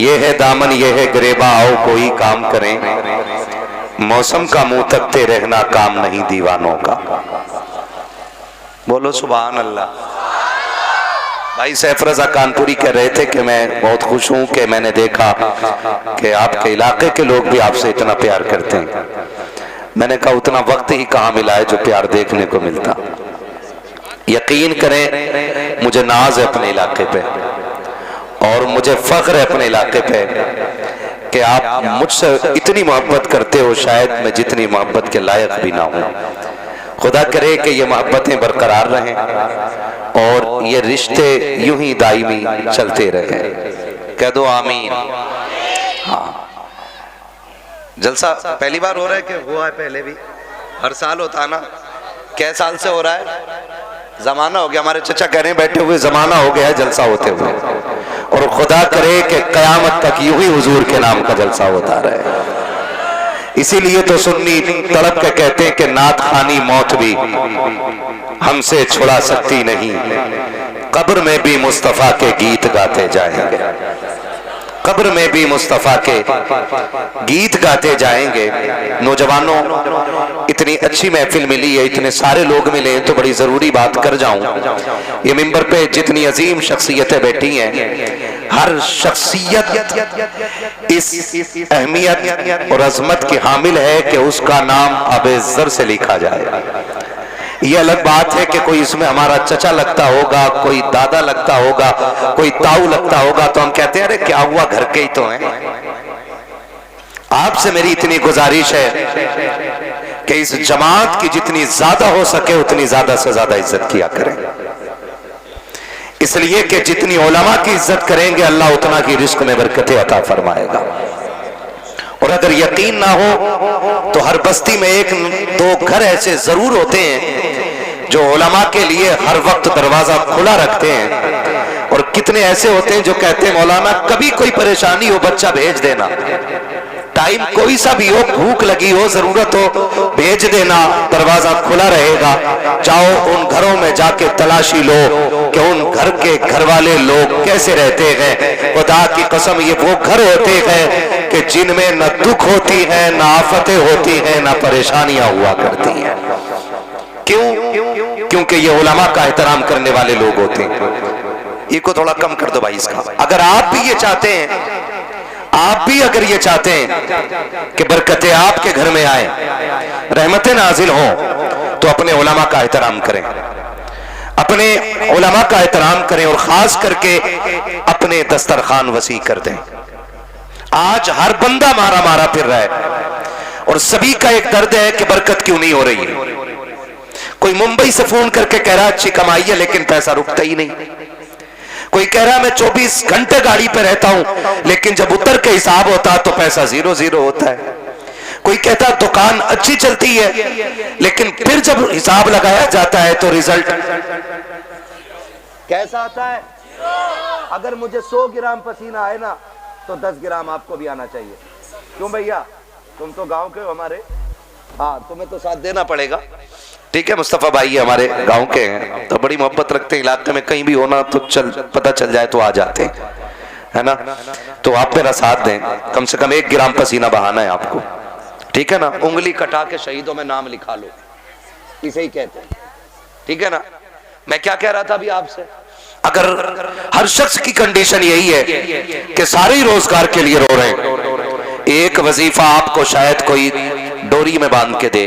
ये है दामन ये है गिरेबा, आओ कोई काम करें। मौसम का मुंह तकते रहना काम नहीं दीवानों का। बोलो सुभान अल्लाह। भाई सैफ रज़ा कानपुरी कह रहे थे कि मैं बहुत खुश हूं कि मैंने देखा कि आपके इलाके के लोग भी आपसे इतना प्यार करते हैं। मैंने कहा उतना वक्त ही कहाँ मिला है जो प्यार देखने को मिलता। यकीन करें मुझे नाज है अपने इलाके पे और मुझे फख्र है अपने इलाके पे कि आप मुझसे इतनी मोहब्बत करते हो, शायद मैं जितनी मोहब्बत के लायक भी ना हूं। खुदा करे कि ये मोहब्बतें बरकरार रहें और ये रिश्ते यूं ही दायमी चलते रहें। कह दो आमीन। हाँ, जलसा पहली बार हो रहा है कि हुआ है पहले भी? हर साल होता ना? कै साल से हो रहा है? जमाना हो गया। हमारे चचा कह रहे हैं बैठे हुए जमाना हो गया है जलसा होते हुए, और खुदा करे कि कयामत तक यूं ही हुजूर के नाम का जलसा होता रहे। इसीलिए तो सुन्नी तड़प के कहते हैं कि नात खानी मौत भी हमसे छुड़ा सकती नहीं, कब्र में भी मुस्तफा के गीत गाते जाएंगे। कब्र में भी मुस्तफा के गीत गाते जाएंगे। नौजवानों, इतनी अच्छी महफिल मिली है, इतने सारे लोग मिले तो बड़ी जरूरी बात कर जाऊं। ये मिंबर पे जितनी अजीम शख्सियतें बैठी हैं, हर शख्सियत इस अहमियत और अजमत की हामिल है कि उसका नाम अबेज़र से लिखा जाए। ये अलग बात है कि कोई इसमें हमारा चचा लगता होगा, कोई दादा लगता होगा, कोई ताऊ लगता होगा, तो हम कहते हैं अरे क्या हुआ, घर के ही तो हैं। आपसे मेरी इतनी गुजारिश है कि इस जमात की जितनी ज्यादा हो सके उतनी ज्यादा से ज्यादा इज्जत किया करें, इसलिए कि जितनी उलमा की इज्जत करेंगे अल्लाह उतना की रिस्क में बरकतें अता फरमाएगा। और अगर यकीन ना हो तो हर बस्ती में एक दो घर ऐसे जरूर होते हैं जो उलमा के लिए हर वक्त दरवाजा खुला रखते हैं, और कितने ऐसे होते हैं जो कहते हैं मौलाना कभी कोई परेशानी हो बच्चा भेज देना, टाइम कोई सा भी हो, भूख लगी हो, जरूरत हो, भेज देना, दरवाजा खुला रहेगा। जाओ उन घरों में जाके तलाशी लो कि उन घर के घर वाले लोग कैसे रहते हैं। खुदा की कसम ये वो घर होते हैं कि जिनमें न दुख होती है, न आफतें होती हैं, न परेशानियां हुआ करती हैं। क्यों? क्योंकि ये उलमा का एहतराम करने वाले लोग होते हैं। ये को थोड़ा कम कर दो भाई इसका। अगर आप भी ये चाहते हैं, आप भी अगर ये चाहते हैं कि बरकतें आपके घर में आए, रहमतें नाजिल हों, तो अपने उलमा का एहतराम करें, अपने उलमा का एहतराम करें, और खास करके अपने दस्तरखान वसी कर दें। आज हर बंदा मारा मारा फिर रहा है और सभी का एक दर्द है कि बरकत क्यों नहीं हो रही है। कोई मुंबई से फोन करके कह रहा अच्छी कमाई है लेकिन पैसा रुकता ही नहीं। कोई कह रहा मैं 24 घंटे गाड़ी पे रहता हूं लेकिन जब उतर के हिसाब होता तो पैसा 0-0 होता है। कोई कहता दुकान अच्छी चलती है लेकिन फिर जब हिसाब लगाया जाता है तो रिजल्ट कैसा आता है? अगर मुझे 100 ग्राम पसीना आए ना तो 10 ग्राम आपको भी आना चाहिए। क्यों भैया, तुम तो गांव के हो हमारे, हाँ तुम्हें तो साथ देना पड़ेगा। ठीक है, मुस्तफा भाई हमारे गांव के हैं तो बड़ी मोहब्बत रखते हैं, इलाके में कहीं भी होना तो पता चल जाए तो आ जाते हैं, है ना। तो आप मेरा साथ दें, कम से कम 1 ग्राम पसीना बहाना है आपको, ठीक है ना। उंगली कटा के शहीदों में नाम लिखा लो, इसे ही कहते हैं, ठीक है ना। मैं क्या कह रहा था अभी आपसे, अगर हर शख्स की कंडीशन यही है कि सारे ही रोजगार के लिए रो रहे हैं, एक वजीफा आपको शायद कोई डोरी में बांध के दे,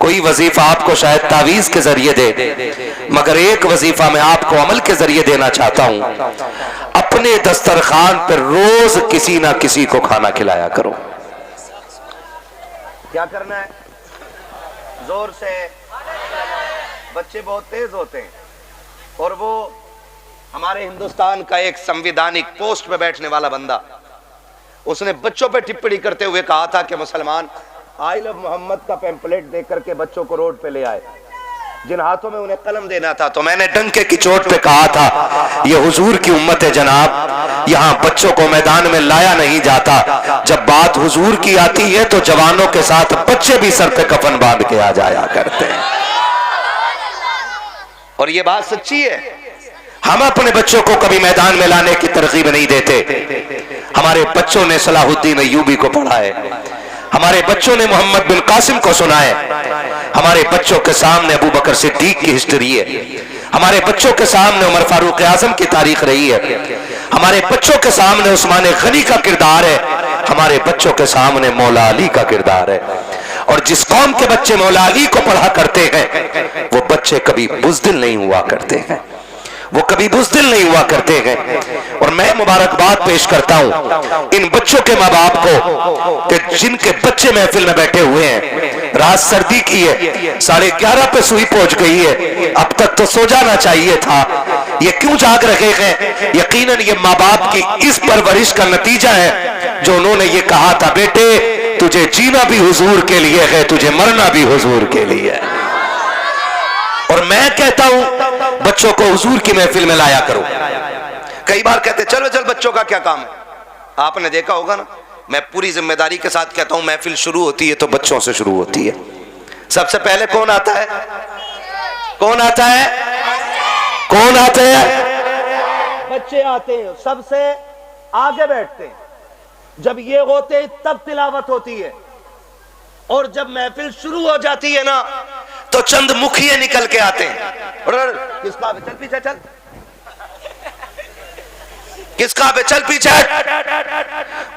कोई वजीफा आपको शायद तावीज के जरिए दे, मगर एक वजीफा मैं आपको अमल के जरिए देना चाहता हूं। अपने दस्तरखान पर रोज किसी ना किसी को खाना खिलाया करो। क्या करना है? जोर से। बच्चे बहुत तेज होते हैं और वो हमारे हिंदुस्तान का एक संवैधानिक पोस्ट पे बैठने वाला बंदा, उसने बच्चों पे टिप्पणी करते हुए कहा था कि मुसलमान आई लव मोहम्मद का पैम्पलेट देख करके बच्चों को रोड पे ले आए, जिन हाथों में उन्हें कलम देना था। तो मैंने डंके की चोट पे कहा था ये हुजूर की उम्मत है जनाब, यहाँ बच्चों को मैदान में लाया नहीं जाता। जब बात हुजूर की आती है तो जवानों के साथ बच्चे भी सर पे कफन बांध के आ जाया करते हैं, और ये बात सच्ची है। हम अपने बच्चों को कभी मैदान में लाने की तरकीब नहीं देते। हमारे बच्चों ने सलाहुद्दीन अय्यूबी को पढ़ा है, हमारे बच्चों ने मोहम्मद बिन कासिम को सुना है, हमारे बच्चों के सामने अबू बकर सिद्दीक की हिस्ट्री है, हमारे बच्चों के सामने उमर फारूक आजम की तारीख रही है, हमारे बच्चों के सामने उस्मान गनी का किरदार है, हमारे बच्चों के सामने मौला अली का किरदार है। और जिस कौम के बच्चे मौला अली को पढ़ा करते हैं वो बच्चे कभी बुज़दिल नहीं हुआ करते हैं, वो कभी बुज़दिल नहीं हुआ करते हैं। और मैं मुबारकबाद पेश करता हूं इन बच्चों के माँ बाप को कि जिनके बच्चे महफिल में बैठे हुए हैं। रात सर्दी की है, 11:30 पे सुई पहुंच गई है, अब तक तो सो जाना चाहिए था, ये क्यों जाग रहे हैं? यकीनन ये माँ बाप की इस परवरिश का नतीजा है जो उन्होंने ये कहा था, बेटे तुझे जीना भी हुजूर के लिए है, तुझे मरना भी हुजूर के लिए है। और मैं कहता हूं बच्चों को हुजूर की महफिल में लाया करो। कई बार कहते चलो चल बच्चों का क्या काम है, आपने देखा होगा ना, मैं पूरी जिम्मेदारी के साथ कहता हूं महफिल शुरू होती है तो बच्चों से शुरू होती है। सबसे पहले कौन आता है? कौन आता है? कौन आते हैं? बच्चे आते हैं, सबसे आगे बैठते हैं। जब ये होते हैं तब तिलावत होती है, और जब महफिल शुरू हो जाती है ना तो चंद मुखिए निकल के आते हैं। किसका? चल पीछे चल, किसका पे चल पीछे।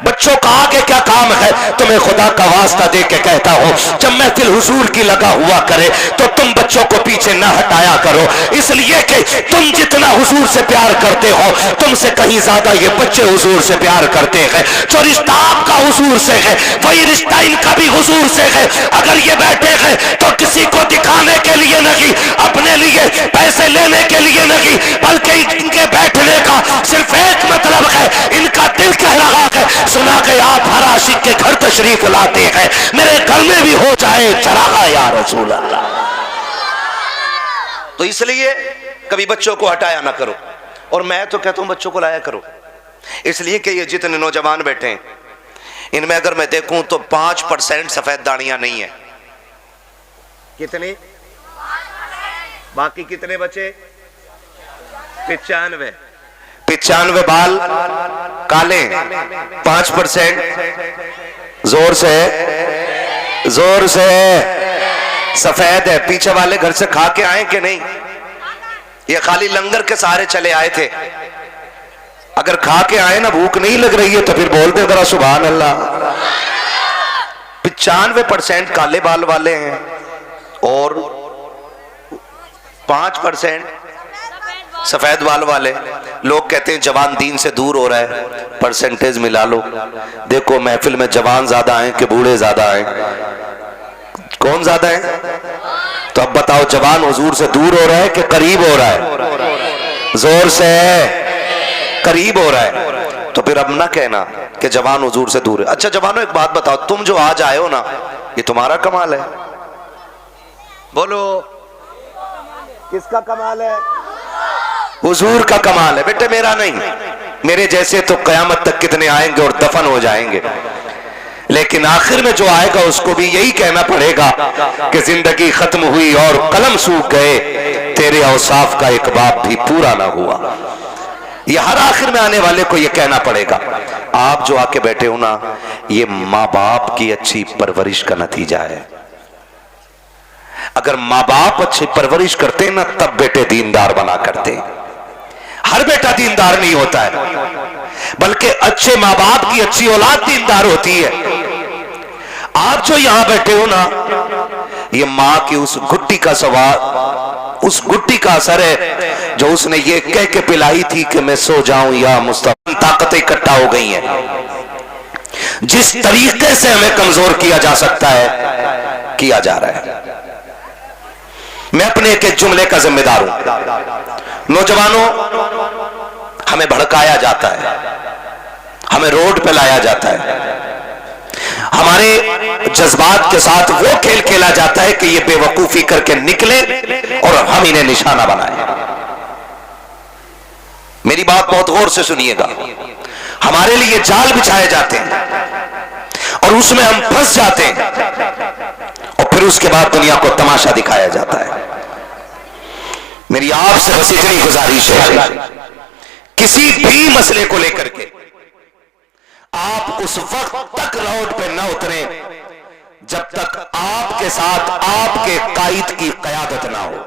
बच्चों का आगे क्या काम है? तुम्हें खुदा का वास्ता दे के कहता हूं, जब महफिल हुजूर की लगा हुआ करे तो तुम बच्चों को पीछे न हटाया करो, इसलिए कि तुम जितना हुजूर से प्यार करते हो तुमसे कहीं ज्यादा ये बच्चे हुजूर से प्यार करते हैं। जो रिश्ता आपका हुजूर से है वही रिश्ता इनका भी हुजूर से है। अगर ये बैठे हैं तो किसी को दिखाने के लिए नहीं, अपने लिए पैसे लेने के लिए नहीं, बल्कि इनके बैठने का सिर्फ एक मतलब है, इनका दिल कह रहा है, सुना कि आप हर आशिक के घर तशरीफ लाते हैं, मेरे घर में भी हो जाए चरागा या रसूल अल्लाह। तो इसलिए कभी बच्चों को हटाया ना करो, और मैं तो कहता हूं बच्चों को लाया करो, इसलिए कि ये जितने नौजवान बैठे हैं इनमें अगर मैं देखूं तो 5% सफेद दाढ़ियां नहीं है। कितने? बाकी कितने बचे? 95 बाल काले, 5% जोर से सफेद है। पीछे वाले घर से खा के आए कि नहीं? ये खाली लंगर के सहारे चले आए थे। अगर खा के आए ना, भूख नहीं लग रही है तो फिर बोलते जरा सुभान अल्लाह। 95% काले बाल वाले हैं और 5% सफेद बाल वाले। लोग कहते हैं जवान दीन से दूर हो रहा है, परसेंटेज मिला लो, देखो महफिल में जवान ज्यादा हैं कि बूढ़े ज्यादा हैं? कौन ज्यादा है? तो अब बताओ, जवान हुजूर से दूर हो रहा है कि करीब हो रहा है? जोर से करीब हो रहा है। तो फिर अब ना कहना कि जवान हुजूर से दूर है। अच्छा जवानों एक बात बताओ, तुम जो आज आए हो ना, ये तुम्हारा कमाल है? बोलो, किसका कमाल है? हुजूर का कमाल है बेटे, मेरा नहीं। मेरे जैसे तो कयामत तक कितने आएंगे और दफन हो जाएंगे, लेकिन आखिर में जो आएगा उसको भी यही कहना पड़ेगा कि जिंदगी खत्म हुई और कलम सूख गए, तेरे औसाफ का एक बाप भी पूरा ना हुआ। ये हर आखिर में आने वाले को ये कहना पड़ेगा। आप जो आके बैठे हो ना, ये माँ बाप की अच्छी परवरिश का नतीजा है। अगर माँ बाप अच्छी परवरिश करते ना तब बेटे दीनदार बना करते। हर बेटा दीनदार नहीं होता है, बल्कि अच्छे माँ बाप की अच्छी औलाद दीनदार होती है। आप जो यहां बैठे हो ना, ये माँ की उस गुट्टी का सवाल, उस गुट्टी का असर है जो उसने ये कह के पिलाई थी कि मैं सो जाऊं या मुस्तकिल ताकतें इकट्ठा हो गई हैं। जिस तरीके से हमें कमजोर किया जा सकता है किया जा रहा है। मैं अपने एक जुमले का जिम्मेदार हूं। नौजवानों, हमें भड़काया जाता है, हमें रोड पे लाया जाता है, हमारे जज्बात के साथ वो खेल खेला जाता है कि ये बेवकूफी करके निकले और हम इन्हें निशाना बनाए। मेरी बात बहुत गौर से सुनिएगा। हमारे लिए जाल बिछाए जाते हैं और उसमें हम फंस जाते हैं और फिर उसके बाद दुनिया को तमाशा दिखाया जाता है। मेरी आपसे बस इतनी गुजारिश है, किसी भी मसले को लेकर के आप उस वक्त तक रोड पे न उतरे जब तक आपके साथ आपके कायद की कयादत ना हो।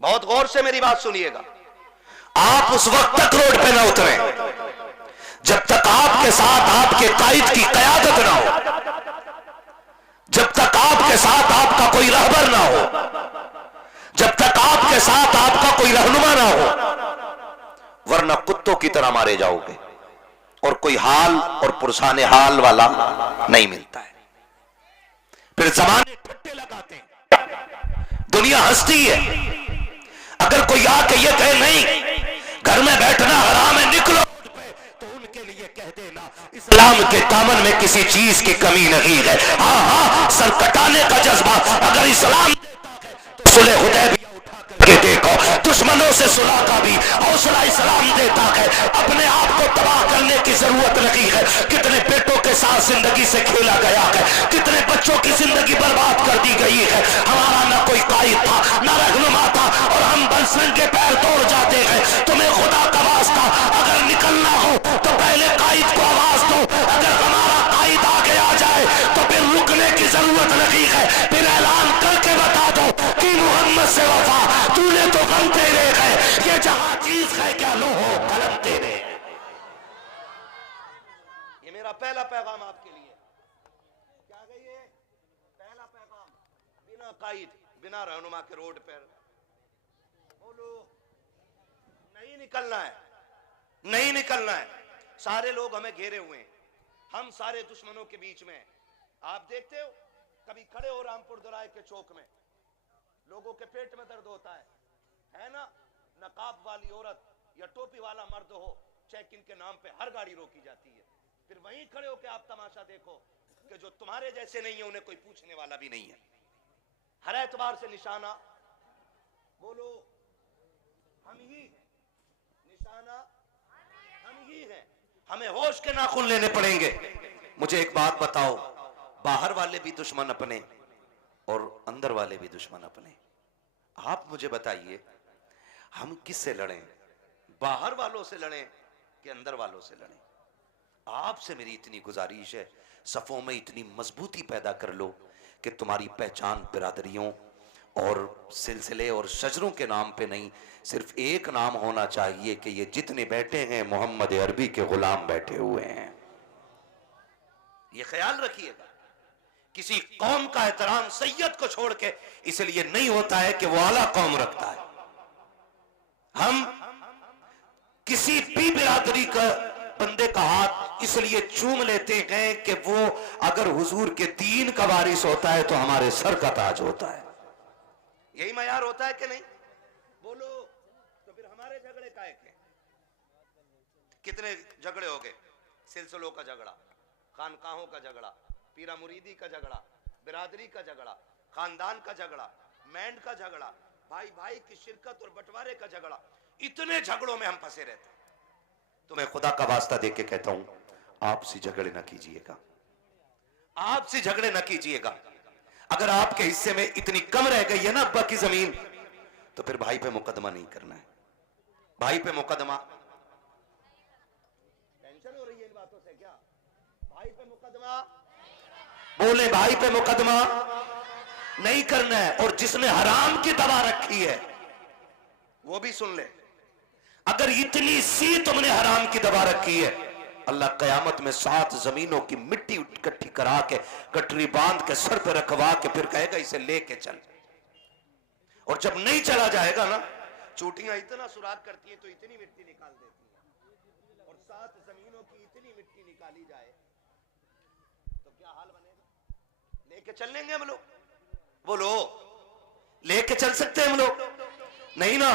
बहुत गौर से मेरी बात सुनिएगा। आप उस वक्त तक रोड पे न उतरे जब तक आपके साथ आपके कायद की कयादत ना हो, जब तक आपके साथ आपका कोई रहबर ना हो, जब तक आपके साथ आपका कोई रहनुमा ना हो, वरना कुत्तों की तरह मारे जाओगे और कोई हाल और पुरसाने हाल वाला नहीं मिलता है। फिर जमाने ठट्टे लगाते हैं, दुनिया हंसती है। अगर कोई आके ये कहे नहीं घर में बैठना हराम है, निकलो, तो उनके लिए कह देना इस्लाम के दामन में किसी चीज की कमी नहीं है। हाँ हाँ, सर कटाने का जज्बा अगर इस्लाम देता है तो सुलह हुदैबिया उठा करके देखो, दुश्मनों से सुलह का भी हौसला इस्लाम देता है। अपने आप को तबाह करने की जरूरत नहीं है। कितने बेटों के साथ जिंदगी से खेला गया है, कितने बच्चों की जिंदगी बर्बाद कर दी गई है। हमारा ना कोई कायद था, ना रहनुमा था, और हम बंसन के पैर तोड़ जाते हैं। तुम्हें खुदा का वास्ता अगर निकलना हो तो पहले कायद को आवाज दो। अगर हमारा कायद आगे आ जाए तो फिर रुकने की जरूरत नहीं है, फिर ऐलान करके बता दो कि मोहम्मद से वफा, तूने तो गम तेरे है, ये जहां चीज है क्या लो हो कलम तेरे। ये मेरा पहला पैगाम आपके लिए। क्या गई है? पहला पैगाम, बिना कायद, बिना रहनुमा के रोड पर बोलो, नहीं निकलना है, नहीं निकलना है। सारे लोग हमें घेरे हुए हैं, हम सारे दुश्मनों के बीच में। आप देखते हो, कभी खड़े हो रामपुर दोराहे के चौक में, लोगों के पेट में दर्द होता है ना? नकाब वाली औरत या टोपी वाला मर्द हो, चेक इन के नाम पे हर गाड़ी रोकी जाती है। फिर वहीं खड़े होकर आप तमाशा देखो कि जो तुम्हारे जैसे नहीं है उन्हें कोई पूछने वाला भी नहीं है। हर एतबार से निशाना बोलो हम ही, निशाना हम ही हैं। हमें होश के नाखून लेने पड़ेंगे। मुझे एक बात बताओ, बाहर वाले भी दुश्मन अपने और अंदर वाले भी दुश्मन अपने। आप मुझे बताइए, हम किससे लड़ें? बाहर वालों से लड़ें कि अंदर वालों से लड़ें? आपसे मेरी इतनी गुजारिश है, सफों में इतनी मजबूती पैदा कर लो कि तुम्हारी पहचान बिरादरियों और सिलसिले और शजरों के नाम पे नहीं, सिर्फ एक नाम होना चाहिए कि ये जितने बैठे हैं मोहम्मद अरबी के गुलाम बैठे हुए हैं। ये ख्याल रखिएगा, किसी कौम का एहतराम सैयद को छोड़ के इसलिए नहीं होता है कि वो आला कौम रखता है। हम किसी भी बिरादरी का बंदे का हाथ इसलिए चूम लेते हैं कि वो अगर हुजूर के दीन का वारिस होता है तो हमारे सर का ताज होता है। यही मयार होता है कि नहीं? बोलो, तो फिर हमारे झगड़े काहे के? कितने झगड़े हो गए, सिलसिलों का झगड़ा, खानकाहों का झगड़ा, पीरा मुरीदी का झगड़ा, बिरादरी का झगड़ा, खानदान का झगड़ा, मैंड का झगड़ा, भाई भाई की शिरकत और बंटवारे का झगड़ा। इतने झगड़ों में हम फंसे रहते हैं। तुम्हें खुदा का वास्ता देके कहता हूं, आपसी झगड़े न कीजिएगा, आपसे झगड़े न कीजिएगा। अगर आपके हिस्से में इतनी कम रह गई है ना अब्बा की जमीन, तो फिर भाई पे मुकदमा नहीं करना है। भाई पे मुकदमा, टेंशन हो रही है इन बातों से क्या? भाई पे मुकदमा, बोले भाई पे मुकदमा नहीं करना है। और जिसने हराम की दवा रखी है वो भी सुन ले। अगर इतनी सी तुमने हराम की दवा रखी है, अल्लाह कयामत में 7 जमीनों की मिट्टी इकट्ठी करा के गठरी बांध के सर पे रखवा के फिर कहेगा इसे लेके चल। और जब नहीं चला जाएगा ना, चोटियां इतना सुराग करती हैं तो इतनी मिट्टी निकाल देती हैं, और 7 जमीनों की इतनी मिट्टी निकाली जाए तो क्या हाल बनेगा? लेके चल लेंगे हम लोग? बोलो, लेके चल सकते हैं हम लोग? नहीं ना,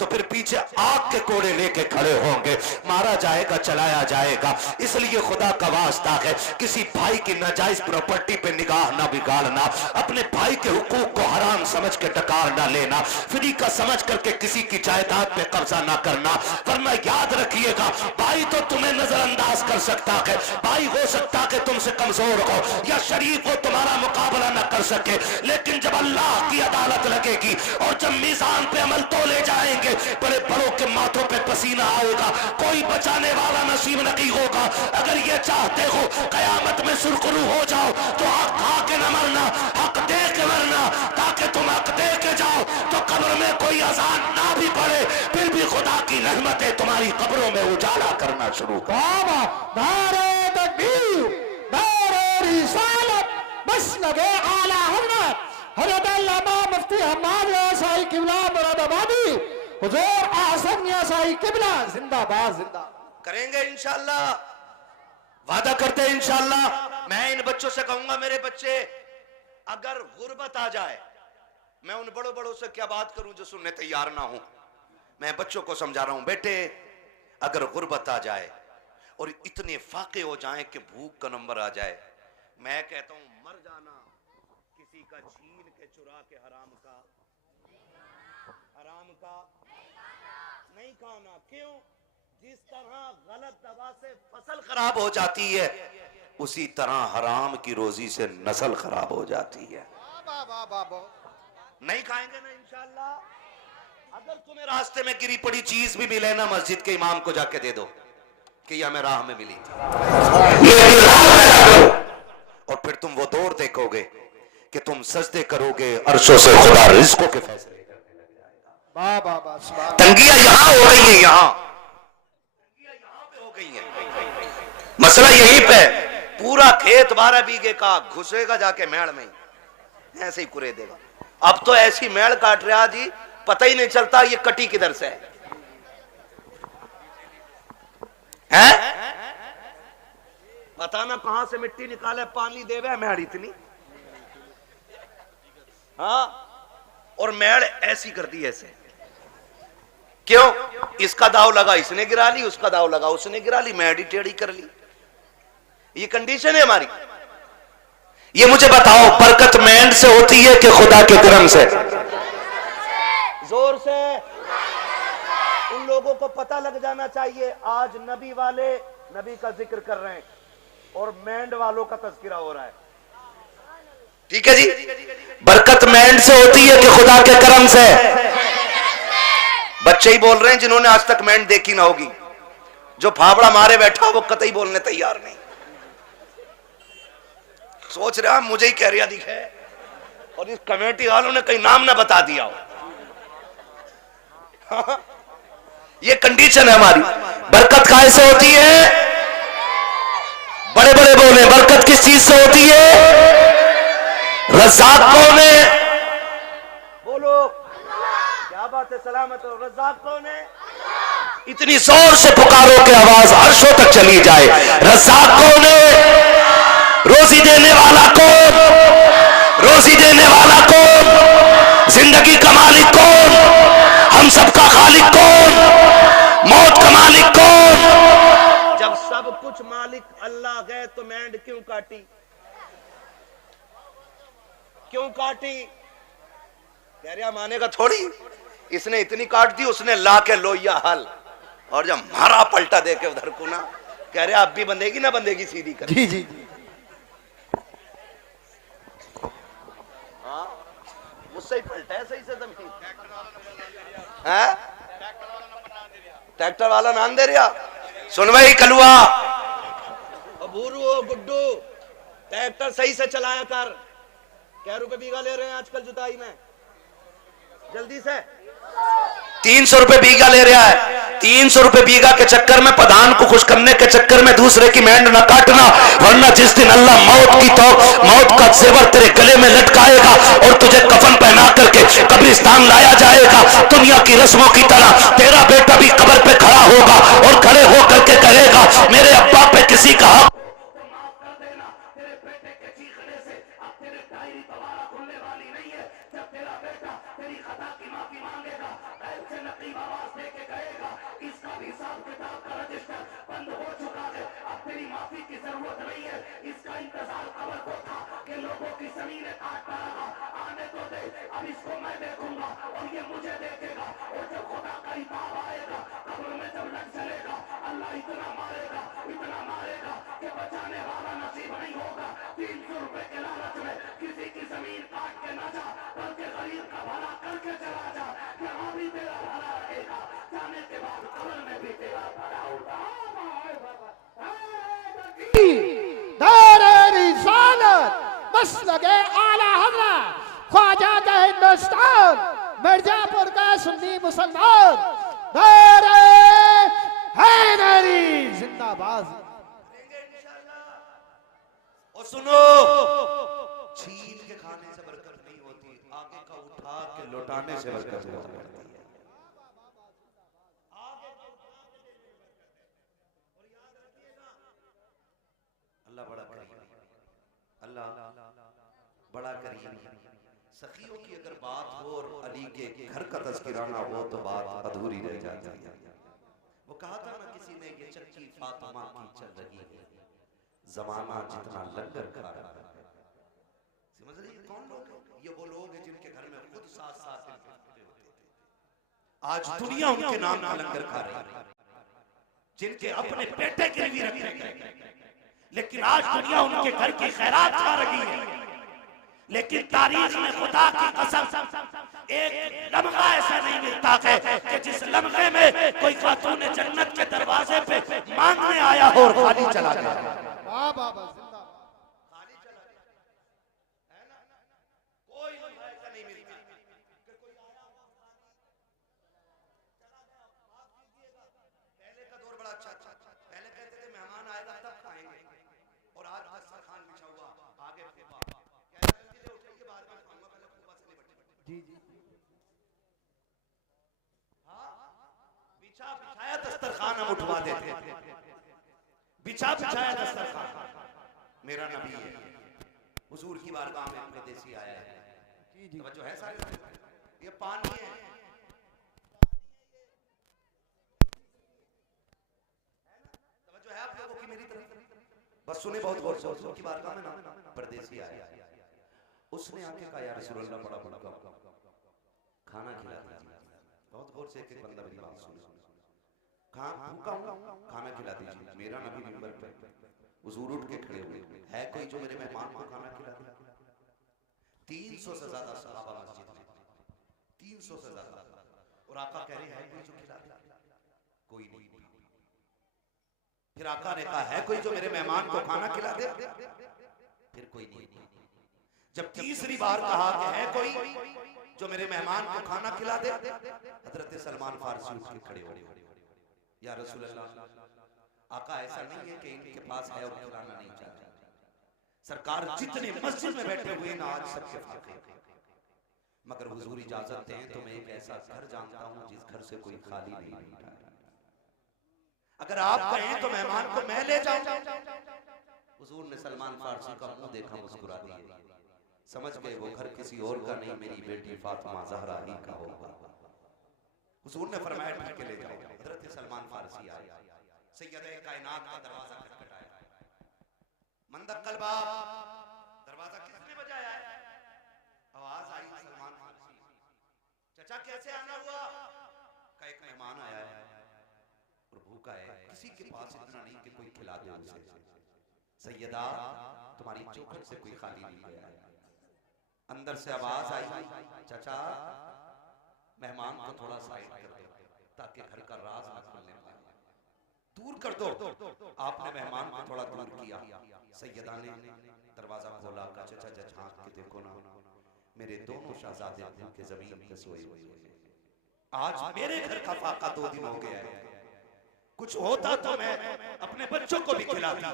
तो फिर पीछे आग के कोड़े लेके खड़े होंगे, मारा जाएगा, चलाया जाएगा। इसलिए खुदा का वास्ता है, किसी भाई की नाजायज प्रॉपर्टी पे निगाह ना बिगाड़ना, अपने भाई के हुकूक को हराम समझ के डकार ना लेना, फ्री का समझ करके किसी की जायदाद पे कब्जा ना करना। वरना याद रखिएगा, भाई तो तुम्हें नजरअंदाज कर सकता है, भाई हो सकता है तुमसे कमजोर हो या शरीफ हो, तुम्हारा मुकाबला ना कर सके, लेकिन जब अल्लाह की अदालत लगेगी और जब मीज़ान पे अमल अमल तोले जाएंगे, बड़े बड़ों के माथों पे पसीना आएगा, कोई बचाने वाला नसीब नहीं होगा। अगर ये चाहते हो कयामत में सुरखरू हो जाओ तो हक खा के न मरना, हक दे के मरना, ताकि तुम हक दे के जाओ तो कब्र में कोई अजान ना भी पड़े, फिर भी खुदा की रहमतें तुम्हारी कब्रों में उजाला करना शुरू कर। नारे तकबीर, नारे रिसालत, मसलके आला हज़रत हज़रत अल्लामा मुफ्ती हम्माद यासाई किबला मुरादाबादी, हुजूर आज़म यासाई किबला जिंदाबाद जिंदा। करेंगे इंशाअल्लाह, वादा करते हैं इंशाअल्लाह। मैं इन बच्चों से कहूंगा, मेरे बच्चे अगर गुर्बत आ जाए, मैं उन बड़ों बड़ों से क्या बात करूं जो सुनने तैयार ना हो। मैं बच्चों को समझा रहा हूं, बेटे अगर गुर्बत आ जाए और इतने फाके हो जाएं कि भूख का नंबर आ जाए, मैं कहता हूं मर जाना किसी का छीन के चुरा के हराम का नहीं खाना। क्यों? जिस तरह गलत दवा से फसल खराब हो जाती है, उसी तरह हराम की रोजी से नस्ल खराब हो जाती है। नहीं खाएंगे ना इंशाअल्लाह। अगर तुम्हें रास्ते में गिरी पड़ी चीज भी मिले ना, मस्जिद के इमाम को जाके दे दो कि यह हमें राह में मिली थी, और फिर तुम वो दौर देखोगे कि तुम सजदे करोगे, अर्शों से खुदा रिज़्क़ों के फैसले करने लग जाएगा। तंगियां यहां हो रही है, यहां पे हो गई है। मसला यहीं पे, पूरा खेत 12 बीघे का घुसेगा जाके मेड़ में, ऐसे ही कुरे देगा। अब तो ऐसी मेड़ काट रहा जी, पता ही नहीं चलता ये कटी किधर से है? पता ना कहां से मिट्टी निकाले, पानी देवे मेड़ इतनी। हाँ, और मेड़ ऐसी कर दी ऐसे। क्यों? इसका दाव लगा इसने गिरा ली, उसका दाव लगा उसने गिरा ली, मेड़ ही टेढ़ी कर ली। ये कंडीशन है हमारी। ये मुझे बताओ, बरकत मेंढ से होती है कि खुदा के करम से? जोर से। उन लोगों को पता लग जाना चाहिए, आज नबी वाले नबी का जिक्र कर रहे हैं और मेंढ वालों का तज़किरा हो रहा है। ठीक है जी, बरकत मेंढ से होती है कि खुदा के करम से? बच्चे ही बोल रहे हैं जिन्होंने आज तक मेंढ देखी ना होगी। जो फावड़ा मारे बैठा वो कतई बोलने तैयार नहीं। सोच रहा मुझे ही कह रिया दिखे, और इस कमेटी वालों ने कहीं नाम ना बता दिया हो। ये कंडीशन है हमारी। बरकत काहे से होती है? बड़े बड़े बोले, बरकत किस चीज से होती है? रज़ाक कौन है? बोलो, क्या बात है, सलामत हो। रज़ाक कौन है? इतनी जोर से पुकारो कि आवाज अर्शों तक चली जाए। रज़ाक कौन है? रोजी देने वाला कौन? रोजी देने वाला कौन? जिंदगी का मालिक कौन? हम सबका खालिक कौन? मौत का मालिक कौन? जब सब कुछ मालिक अल्लाह गए तो मेंढ क्यों काटी? क्यों काटी? कह रहा मानेगा थोड़ी, इसने इतनी काट दी, उसने ला के लोहिया हल, और जब मारा पलटा दे के उधर को ना, कह रहे अब भी बंधेगी ना बंधेगी सीधी कर। जी जी, हाँ, मुझसे ही पलटा है सही से जमीन है। ट्रैक्टर वाला नाम दे रहा। सुन भाई कलुआ, भूरू गुड्डू, ट्रैक्टर सही से चलाया कर। क्या रुपए बीघा ले रहे हैं आजकल जुताई में? जल्दी से 300 रुपए बीघा ले रहा है। 300 रुपए बीघा के चक्कर में, प्रधान को खुश करने के चक्कर में दूसरे की मेंढ न काटना, वरना जिस दिन अल्लाह मौत का जेवर तेरे गले में लटकाएगा और तुझे कफन पहना करके कब्रिस्तान लाया जाएगा, दुनिया की रस्मों की तरह तेरा बेटा भी कब्र पे खड़ा होगा और खड़े होकर के कहेगा मेरे अब्बा पे किसी का हक किसी की जमीन काट के ना जा, बल्कि गरीब का भला करके चला जा। यहाँ भी मसलके आला हज़रत ख्वाजा का हिंदुस्तान मिर्जापुर का सुन्नी मुसलमान नारे हैदरी जिंदाबाद। और सुनो, छीन के खाने से बरकत नहीं होती, आगे का उठा के लौटाने से बरकत होती है। अल्लाह बड़ा करीम, अल्लाह बड़ा करीम। सखियों की अगर बात हो और अली के घर का तज़किराना हो तो बात अधूरी रह जाती है। वो कहा था ना किसी ने, ये चक्की फातिमा की चल रही है, जमाना जितना लंगर खा रहा है। समझ रही है कौन लोग हैं? ये वो लोग हैं जिनके घर में खुद 7-7 दिन होते थे। आज दुनिया उनके नाम का लंगर खा रही है, जिनके अपने पेटे गिरवी रखे गए, लेकिन आज दुनिया उनके घर की खैरात खा रही है। लेकिन तारीख में खुदा की कसम एक लम्हा ऐसा नहीं मिलता है कि जिस लम्हे में कोई खातून जन्नत के दरवाजे पे मांगने आया हो और खाली चला गया। वाह वाह वाह, जिंदाबाद। खाली चला गया है ना, कोई लम्हा ऐसा नहीं मिलता कि कोई आया चला गया। माफ कीजिएगा, पहले का दौर बड़ा अच्छा था। पहले कहते थे मेहमान आएगा तब खाएंगे, और आज दस्तरखान बिछा हुआ, आगे फूफा जी जी, बिछा बिछाया दस्तरखान हम उठवा देते, बिछा बिछाया दस्तरखान। मेरा नबी है, हुजूर की बारगाह में परदेसी आया है। जी जी, जो है सारे, ये पानी है, जो है आप लोगों की मेरी तरफ बस सुने बहुत गौर से। हुजूर की बारगाह में ना परदेसी आया, उसने आके कहा या रसूल अल्लाह बड़ा बड़ा खाना खिला दीजिए। बहुत गौर से एक बंदा मेरी बात सुने, भूखा हूं, खाना खिला दीजिए। मेरा नबी मिंबर पे हुजूर उठ के खड़े हुए, है कोई जो मेरे मेहमान को खाना खिला दे? 300 से ज्यादा सहाबा मस्जिद में, 300 से ज्यादा, और आका कह रहे हैं कोई जो खिला दे? कोई नहीं। फिर आका ने कहा है कोई जो मेरे मेहमान को खाना खिला दे? फिर कोई नहीं। जब तीसरी बार कहा कि है कोई जो मेरे मेहमान को खाना खिला दे, हजरत सलमान फारसी उठ के खड़े हो, या रसूल अल्लाह, आका ऐसा नहीं है कि इनके पास है और खिलाना नहीं चाहते। सरकार जितने मस्जिद में बैठे हुए ना आज सबके फाके, मगर हुजूर इजाजत दें तो मैं एक ऐसा घर जानता हूं जिस घर से कोई खाली नहीं बैठा। अगर आप कहें तो मेहमान को मैं ले जाऊं। हुजूर ने सलमान फारसी का मुंह देखा, मुस्कुरा दिए, समझ गए वो घर किसी और का नहीं, मेरी बेटी फातिमा ज़हरा ही का होगा। हुजूर ने फरमाया ठीक है ले जाओ। हजरत सलमान फारसी आए, सैयदे कायनात का दरवाजा खटखटाया, मंदक्कल बाब, दरवाजा किसने बजाया? आवाज आई सलमान फारसी, चाचा कैसे आना हुआ? का एक मेहमान आया है और भूखा है, किसी के पास इतना नहीं कि कोई खिला दे उसे। सैयदा तुम्हारी चौखट से कोई खाली नहीं गया है। अंदर से आवाज आई, चाचा मेहमान को थोड़ा साइड कर दो ताकि घर का राज न खुलने पाए, दूर कर दो। आपने मेहमान को थोड़ा दूर किया। सैयदा ने दरवाजा खोला, का चाचा जा झांक के देखो ना, मेरे दोनों शहजादे भूखे जमीन पे सोए हुए हैं। आज मेरे घर का फाका 2 दिन हो गया है, कुछ होता तो मैं अपने बच्चों को भी खिलाता।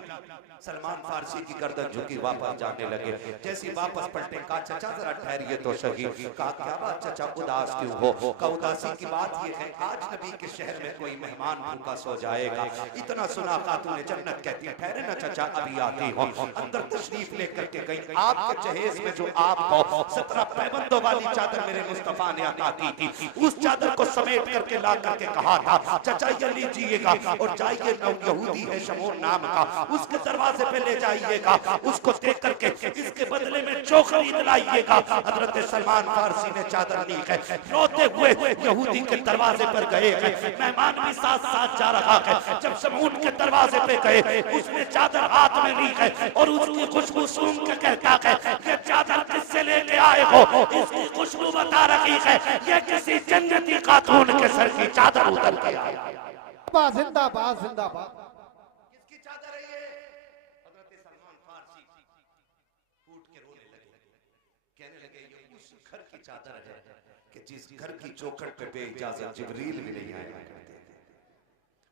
सलमान फारसी की गर्दन झुकी, वापस जाने लगे। जैसे वापस पलटे, कहा चाचा जरा ठहरिए तो सही। कहा क्या बात चाचा उदास क्यों हो? का उदासी की बात ये है आज नबी के शहर में कोई मेहमान भूखा सो जाएगा, इतना सुना खातून जन्नत कहती है ठहरे ना चाचा अभी आती हो। अंदर तशरीफ लेकर के गई, आपके जहेज में जो आपको 17 पैबंदों वाली चादर मेरे मुस्तफा ने अता की थी, उस चादर को समेट करके ला करके कहा था चाचा ये लीजिएगा और जाइए, यहूदी है शमून नाम का, उसके दरवाजे पे ले जाइएगा, उसको देख करके इसके बदले में चोखरी दिलाइएगा। हजरत सलमान फारसी ने चादर ली है, रोते हुए यहूदी के दरवाजे पर गए हैं, मेहमान भी साथ साथ जा रहा है। जब शमून के दरवाजे पे गए, उसने चादर हाथ में ली है और उसकी खुशबू सूंघ के कहता है ये चादर किससे लेके आए हो? इसकी खुशबू बता रही है ये किसी जन्नती खातून के सर की चादर उतर के आई। जिंदाबाद जिंदाबाद। किसकी चादर है ये? हजरत सलमान फारसी फूट के रोने चादर है कि जिस घर की चौखट पे बेइजाजत जिब्रील भी नहीं आया करते थे।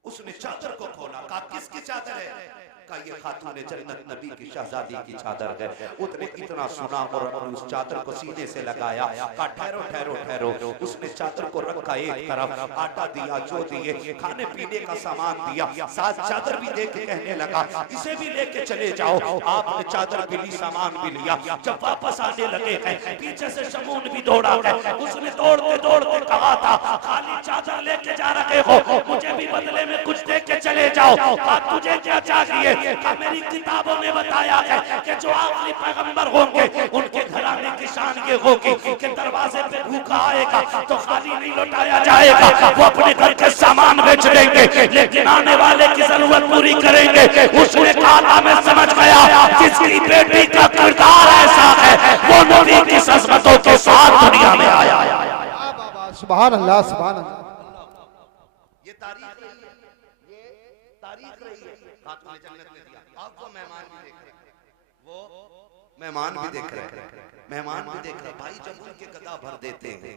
उसने चादर को खोला, कहा किसकी चादर है? कहा ये खातून जन्नत नबी की शहजादी की चादर है। उसने इतना सुना और उस चादर को सीने से लगाया। कहा ठहरो ठहरो ठहरो। उसने चादर को रखा एक तरफ, आटा दिया, जो दिए, खाने पीने का सामान दिया, साथ चादर भी दे के कहने लगा इसे भी लेके चले जाओ। आपने चादर भी ली, सामान भी लिया। जब वापस आने लगे हैं, पीछे से शमून भी दौड़ा है। उसने दौड़ते दौड़ते कहा था खाली चादर लेके जा रहे हो, मुझे भी बदले में कुछ दे के चले जाओ। कहा तुझे क्या चाहिए? मेरी किताबों में बताया है कि जो आखिरी पैगंबर होंगे उनके घराने की शान ये होगी कि दरवाजे पे भूखा आएगा तो खाली नहीं लौटाया जाएगा, वो अपने घर के सामान बेच देंगे लेकिन आने वाले की जरूरत पूरी करेंगे। उसने कहा मैं समझ गया, जिसकी बेटी का किरदार ऐसा है वो नबी की अज़मतों के साथ दुनिया में आया। सुभान अल्लाह, सुभान अल्लाह। ये तारीख रही है, ये तारीख रही है। खातून जन्नत ने दिया। आप वो मेहमान भी देख रहे हैं, वो मेहमान भी देख रहे हैं, मेहमान भी देख रहे हैं। भाई जब उनके गदा भर देते हैं,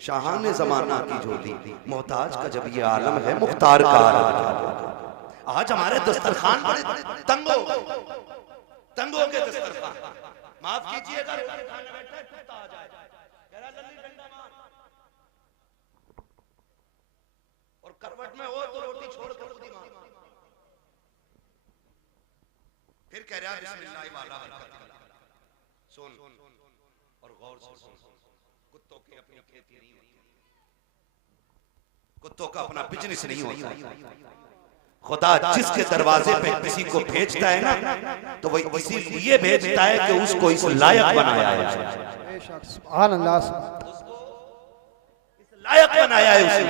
शाहान ज़माना की झोली, मोहताज का जब ये आलम है, मुख्तार का आलम। आज हमारे दस्तरखान बड़े तंगो के दस्तरखान, माफ कीजिएगा, रोटी खाने बैठा कुत्ता आ जाए, कह रहा लल्ली डंडा मार, और करवट में हो तो रोटी छोड़ कर खुद ही मार। फिर कह रहा बिस्मिल्लाह वाला सुन और गौर से सुन। कुत्तों की अपनी खेती नहीं होती, कुत्तों का अपना बिजनेस नहीं होता। खुदा जिसके दरवाजे पे किसी को भेजता है ना, तो वही इसीलिए भेजता है कि उसको इस लायक बनाया है। सुभान अल्लाह, इस लायक बनाया है उसे,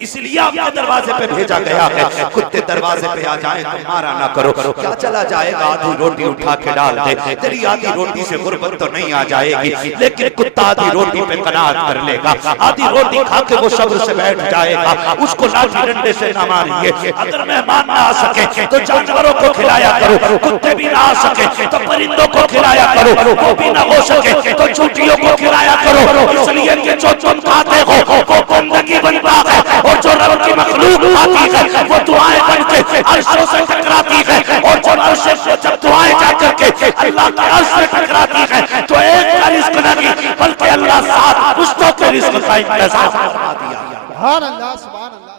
इसलिए आपके दरवाजे पे भेजा गया है। कुत्ते दरवाजे पे आ जाएं तो मारा ना करो। क्या चला जाएगा? आधी रोटी उठा के डाल दे, तेरी आधी रोटी से गुर्बत तो नहीं आ जाएगी, लेकिन कुत्ता आधी रोटी पे कनात कर लेगा। आधी रोटी खा के वो सब्र से बैठ जाएगा, उसको लाठी डंडे से ना मारिए। अगर मेहमान ना आ सके तो जानवरों को खिलाया करो, कुत्ते भी ना आ सके तो परिंदों को खिलाया करो, वो भी ना हो सके तो चूटियों को खिलाया करो। इसलिए कि जो तुम खाते हो वो गंदगी बनता है, और जो रब की मखलूक आती है वो दुआएं बनके अर्शों से टकराती है, और जो अर्श से जब दुआएं जाकर के अल्लाह के अर्श से टकराती है तो एक का रिज़्क नहीं बल्कि अल्लाह साथ पुश्तों के रिज़्क का इंतज़ाम फरमा दिया। सुभान अल्लाह, सुभान अल्लाह।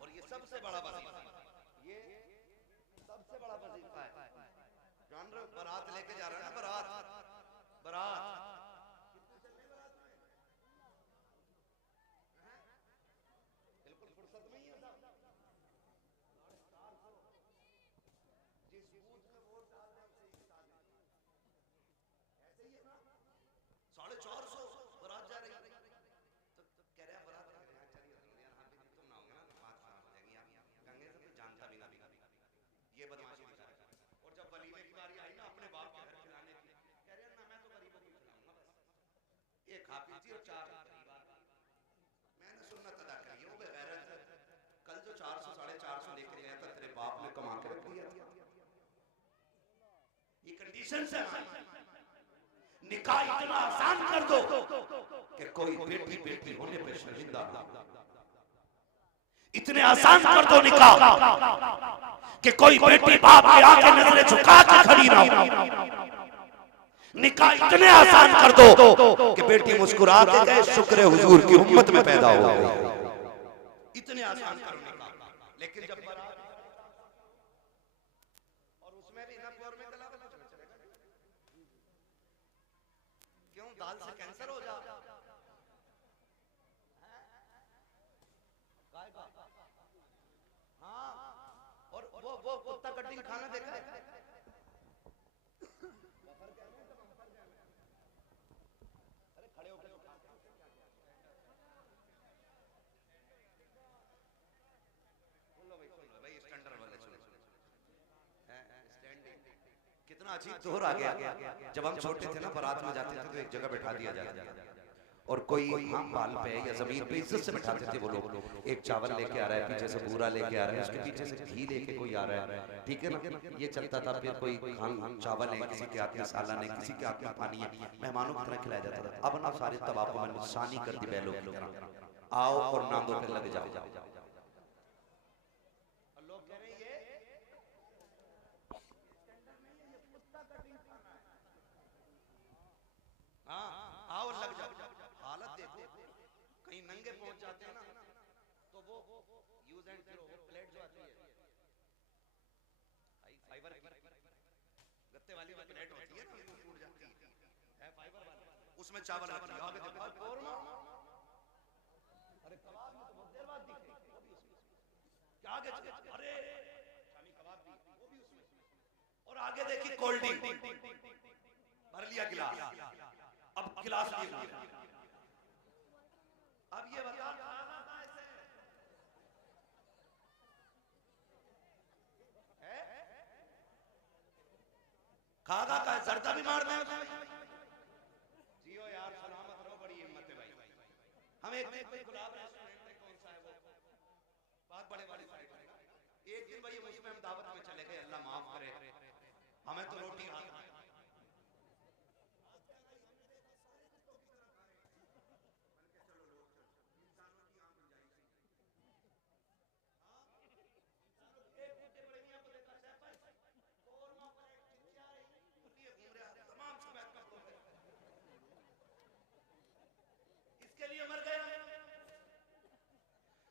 और ये सबसे बड़ा वजीफा है, ये सबसे बड़ा वजीफा है। जान रहे हो, बारात लेके जा रहे हैं ना, बारात बारात बिल्कुल फुर्सत में ही है साहब। जिस बूथ में वोट डाल रहे हैं उसे ही डाल दें, ऐसे ही है ना। 450 बारात जा रही है, तो कह रहे हैं बारात यार चलिए यार, हाँ भी तुम ना होगे ना तो बात खराब हो जाएगी। आप गंगे से तो जानता भी ना ये बदमाशी दिखा रहा है। और जब वलीमे की बारी आई ना अपने बाप के घर खिलाने की, कह रहे हैं ना मैं तो गरीबों को खिलाऊंगा, बस एक खा पीती और 4 मैंने सुन्नत अदा करी है। वो बेगैरत कल जो 400 450 लेकर गया था तेरे बाप ने कमा के रख दिया। ये कंडीशन से निकाह इतना आसान कर दो कि कोई बेटी बेटी होने पे शर्मिंदा ना हो। इतने आसान कर दो निकाह कि कोई बेटी बाप के आगे नजरें झुका के खड़ी ना हो। निकाह इतने आसान कर दो कि बेटी मुस्कुरा के कहे शुक्र हुजूर की उम्मत में पैदा हो गई। इतने आसान करो निकाह। लेकिन जब और उसमें भी ना प्योर में क्यों दाल से कैंसर हो जा, हाँ, और वो कुत्ता कटिंग खाना देखा है? अरे खड़े होकर सुन लो भाई स्टैंडर्ड वाले सुनो, स्टैंडिंग कितना अजीब दौर आ गया। जब हम छोटे थे ना, बारात में जाते थे तो एक जगह बैठा दिया जाता, और कोई हम बाल पे या जमीन पे इज्जत से बैठाते थे वो लोग। एक चावल लेके आ रहा है, पीछे से बूरा लेके आ रहा है, उसके पीछे से घी लेके कोई आ रहा है, ठीक है ना, ये चलता था। फिर कोई चावल है, किसी के हाथ में सालन है, किसी के हाथ में पानी है, मेहमानों की तरह खिलाया जाता था। अब ना सारे तबाह को मैंने सानी कर दी बैलों की तरह, आओ और नांदों पे लग जाओ। लोग कह रहे हैं ये हाँ आओ लग जाओ। हालत देखो, कहीं नंगे पहुंच जाते हैं ना तो वो यूज एंड थ्रो प्लेट जो आती है फाइबर की, गत्ते वाली जो प्लेट होती है ना, वो टूट जाती है फाइबर वाली, उसमें चावल रखती है। आगे देखो कोरमा, अरे कबाब में तो बहुत देर बाद दिखे, वो भी उसमें क्या आगे, अरे शामी कबाब भी वो भी उसमें। और आगे देखिए कोल्ड ड्रिंक भर लिया गिलास, अब गिलास लिए हुए। अब ये बता खागा का जर्दा भी मार दें। जियो यार, सलामत रहो, बड़ी हिम्मत है भाई। हम एक दिन कोई गुलाब रेस्टोरेंट में, कौन सा है वो, बहुत बड़े वाले साइड में, एक दिन भाई उसमें हम दावत में चले गए, अल्लाह माफ करे, हमें तो रोटी हाथ में,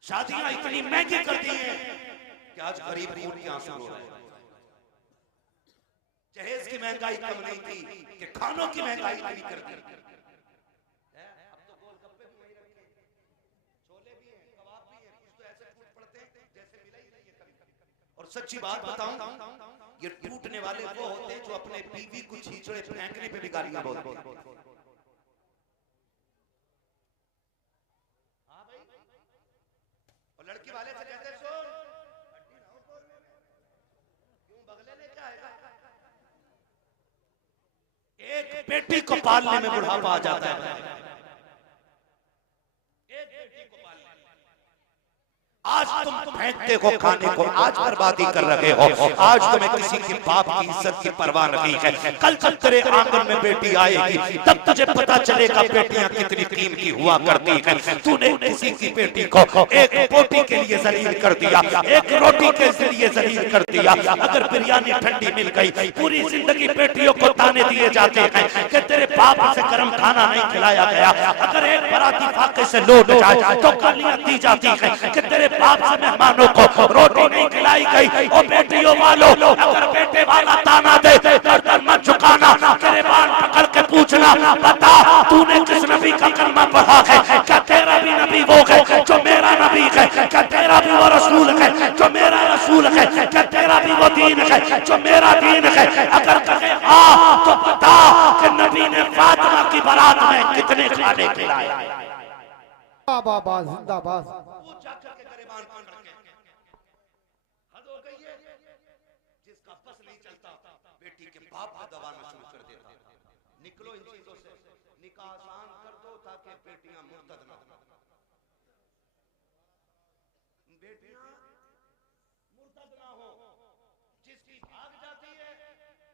शादियां इतनी महंगी कर दी हैं कि आज गरीब खून के आंसू रो रहे हैं। जहेज की महंगाई कम नहीं थी कि खानों की महंगाई इतनी कर दी। अब तो गोलगप्पे भी वही रखे, छोले भी हैं, कबाब भी हैं, कुछ तो ऐसे टूट पड़ते हैं जैसे मिला ही नहीं है कभी। और सच्ची बात बताऊं, ये टूटने वाले वो होते हैं जो अपने बीवी को छींचड़े फेंकने पे भी गालियां बोलते हैं। लड़की वाले से कहते सुन, क्यों बगले लेके आएगा। एक बेटी को पालने में बुढ़ापा आ जाता है, एक बेटी को पालने। आज तुम फेंकते हो खाने को, आज बर्बादी कर रहे हो, आज तुम्हें किसी के बाप की इज्जत की परवाह नहीं है। कल जब तेरे आंगन में बेटी आएगी तब तुझे पता चलेगा बेटियां कितनी कीमती हुआ करती हैं। तूने किसी की बेटी को एक बोटी के लिए जलील कर दिया, एक रोटी के लिए जलील कर दिया। अगर बिरयानी ठंडी मिल गई, पूरी जिंदगी बेटियों को ताने दिए जाते हैं कि तेरे बाप से गर्म खाना नहीं खिलाया गया। अगर एक बराती फाके से लौट जाए तो गालियां दी जाती हैं कि तेरे बाप से मेहमानों को रोटी नहीं खिलाई गई। और बेटियों वालों, अगर बेटे वाला ताना दे गर्दन मत झुकाना, तेरे बाल पकड़ के पूछना, बता तूने किस नबी का कलमा पढ़ा है? क्या तेरा भी नबी वो है जो मेरा नबी है? क्या तेरा भी वो रसूल है जो मेरा रसूल है? क्या तेरा भी वो दीन है जो मेरा दीन है? अगर कहे हाँ तो बता कि नबी ने फातिमा की बारात में कितने खाने खिलाए। बाबा जिंदाबाद। जिसका बस नहीं चलता बेटी के बाप को दबाना शुरू कर देता। निकलो इन चीजों से, निकाह आसान कर दो ताकि बेटियां मुर्तद ना हो। बेटियां मुर्तद ना हो, जिसकी भाग जाती है